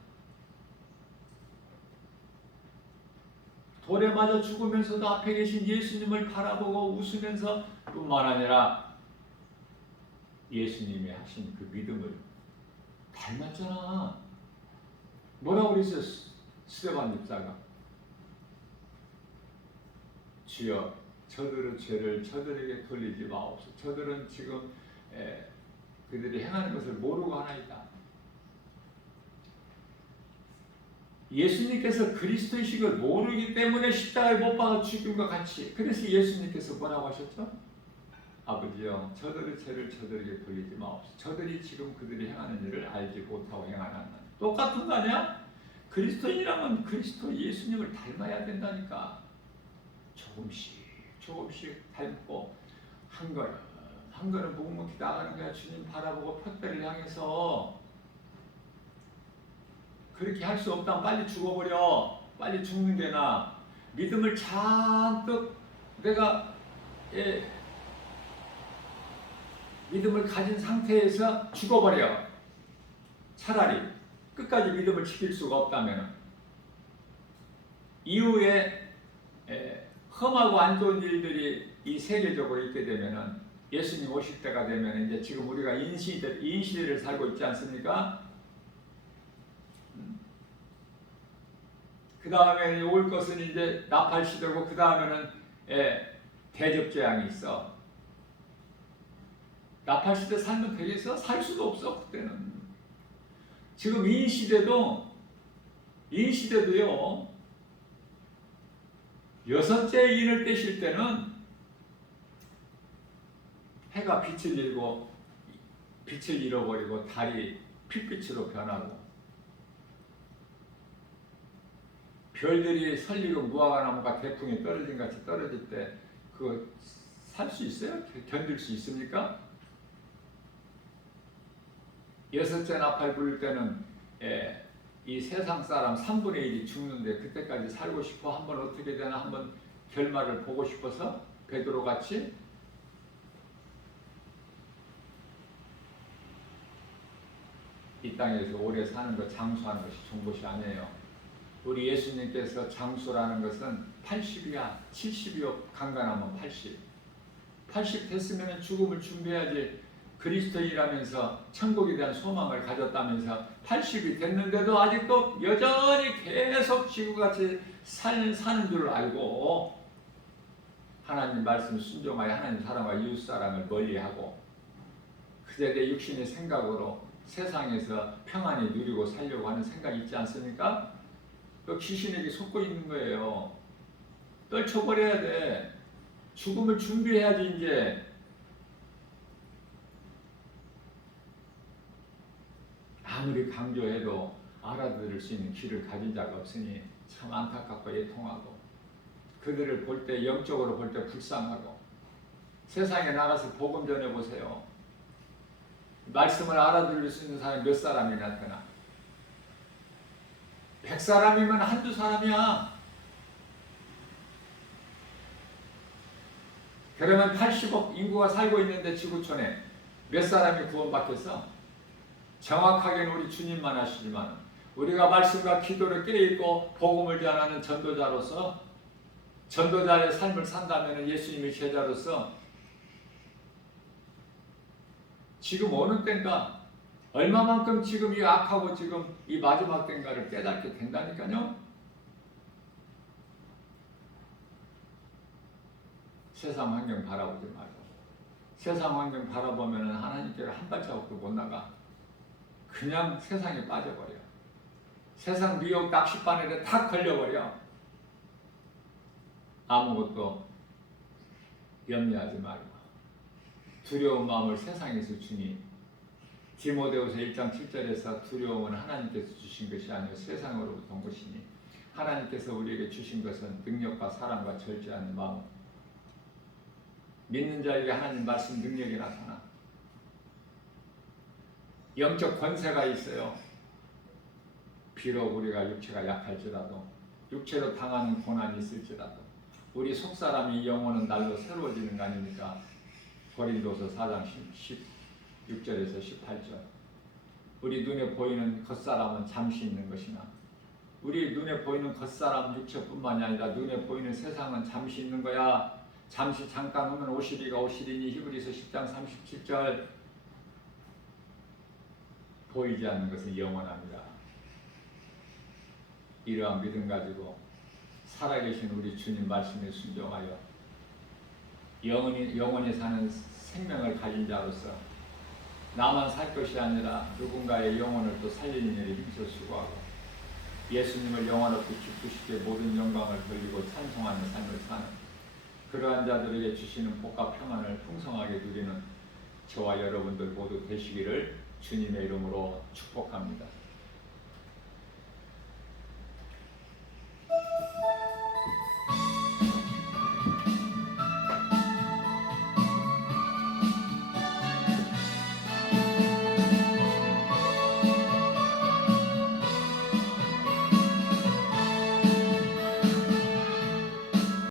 돌에 맞아 죽으면서도 앞에 계신 예수님을 바라보고 웃으면서 뿐만 아니라 예수님이 하신 그 믿음을 닮았잖아. 뭐라고 그랬어요? 스데반 집사가 주여 저들의 죄를 저들에게 돌리지 마옵소서. 저들은 지금 그들이 행하는 것을 모르고 하나이다. 예수님께서 그리스도이신 걸 모르기 때문에 십자가에 못 박아 죽임과 같이. 그래서 예수님께서 뭐라고 하셨죠? 아버지여 저들의 죄를 저들에게 돌리지 마옵소서. 저들이 지금 그들이 행하는 일을 알지 못하고 행하는. 똑같은 거 아니야? 그리스도인이라면 그리스도 예수님을 닮아야 된다니까. 조금씩 닮고 한 걸음 묵묵히 나가는 거야. 주님 바라보고 푯배를 향해서. 그렇게 할 수 없다면 빨리 죽어버려. 빨리 죽는 게 나아. 믿음을 잔뜩 내가 믿음을 가진 상태에서 죽어버려. 차라리 끝까지 믿음을 지킬 수가 없다면 이후에 험하고 안 좋은 일들이 이 세계적으로 있게 되면은 예수님 오실 때가 되면 이제 지금 우리가 인시대를 살고 있지 않습니까? 그 다음에 올 것은 이제 나팔 시대고 그 다음에는 대접재앙이 있어. 나팔 시대 살면 되겠어? 살 수도 없어 그때는. 지금 이 시대도요. 여섯째 인을 떼실 때는 해가 빛을 잃어버리고 달이 핏빛으로 변하고 별들이 설리고 무화과나무가 대풍에 떨어진 같이 떨어질 때 그거 살 수 있어요? 견딜 수 있습니까? 여섯째 나팔 불 때는 이 세상 사람 3분의 1이 죽는데 그때까지 살고 싶어? 한번 어떻게 되나 한번 결말을 보고 싶어서 베드로 같이 이 땅에서 오래 사는 것, 장수하는 것이 좋은 것이 아니에요. 우리 예수님께서 장수라는 것은 80이야, 70이요, 강간하면 80. 80 됐으면 죽음을 준비해야지. 그리스도인이라면서 천국에 대한 소망을 가졌다면서 80이 됐는데도 아직도 여전히 계속 지구같이 사는 줄 알고 하나님 말씀 순종하여 하나님 사랑과 이웃사랑을 멀리하고 그저 내 육신의 생각으로 세상에서 평안히 누리고 살려고 하는 생각이 있지 않습니까? 그 귀신에게 속고 있는 거예요. 떨쳐버려야 돼. 죽음을 준비해야지. 이제 아무리 강조해도 알아들을 수 있는 귀를 가진 자가 없으니 참 안타깝고 애통하고 그들을 볼 때 영적으로 볼 때 불쌍하고 세상에 나가서 복음 전해보세요. 말씀을 알아들을 수 있는 사람이 몇 사람이 나타나? 100사람이면 한두 사람이야. 그러면 80억 인구가 살고 있는데 지구촌에 몇 사람이 구원받겠어? 정확하게는 우리 주님만 하시지만 우리가 말씀과 기도를 깨어있고 복음을 전하는 전도자로서 전도자의 삶을 산다면 예수님의 제자로서 지금 어느 때인가 얼마만큼 지금 이 악하고 지금 이 마지막 때인가를 깨닫게 된다니까요. 세상 환경 바라보지 말고 세상 환경 바라보면 하나님께로 한 발자국도 못 나가. 그냥 세상에 빠져버려. 세상 미혹 낚싯바늘에 탁 걸려버려. 아무것도 염려하지 말고 두려운 마음을 세상에서 주니 디모데후서 1장 7절에서 두려움은 하나님께서 주신 것이 아니요 세상으로부터 온 것이니 하나님께서 우리에게 주신 것은 능력과 사랑과 절제하는 마음. 믿는 자에게 하나님 말씀 능력이 나타나. 영적 권세가 있어요. 비록 우리가 육체가 약할지라도 육체로 당하는 고난이 있을지라도 우리 속사람이 영혼은 날로 새로워지는 거 아닙니까? 고린도서 4장 16절에서 18절. 우리 눈에 보이는 겉사람은 잠시 있는 것이나 우리 눈에 보이는 겉사람 육체뿐만이 아니라 눈에 보이는 세상은 잠시 있는 거야. 잠시 잠깐 오면 오시리가 오시리니 히브리서 10장 37절. 보이지 않는 것은 영원합니다. 이러한 믿음 가지고 살아계신 우리 주님 말씀에 순종하여 영원히 사는 생명을 가진 자로서 나만 살 것이 아니라 누군가의 영혼을 또 살리는 일에 힘써 수고하고 예수님을 영원롭게 기쁘시게 모든 영광을 돌리고 찬송하는 삶을 사는 그러한 자들에게 주시는 복과 평안을 풍성하게 누리는 저와 여러분들 모두 되시기를 주님의 이름으로 축복합니다.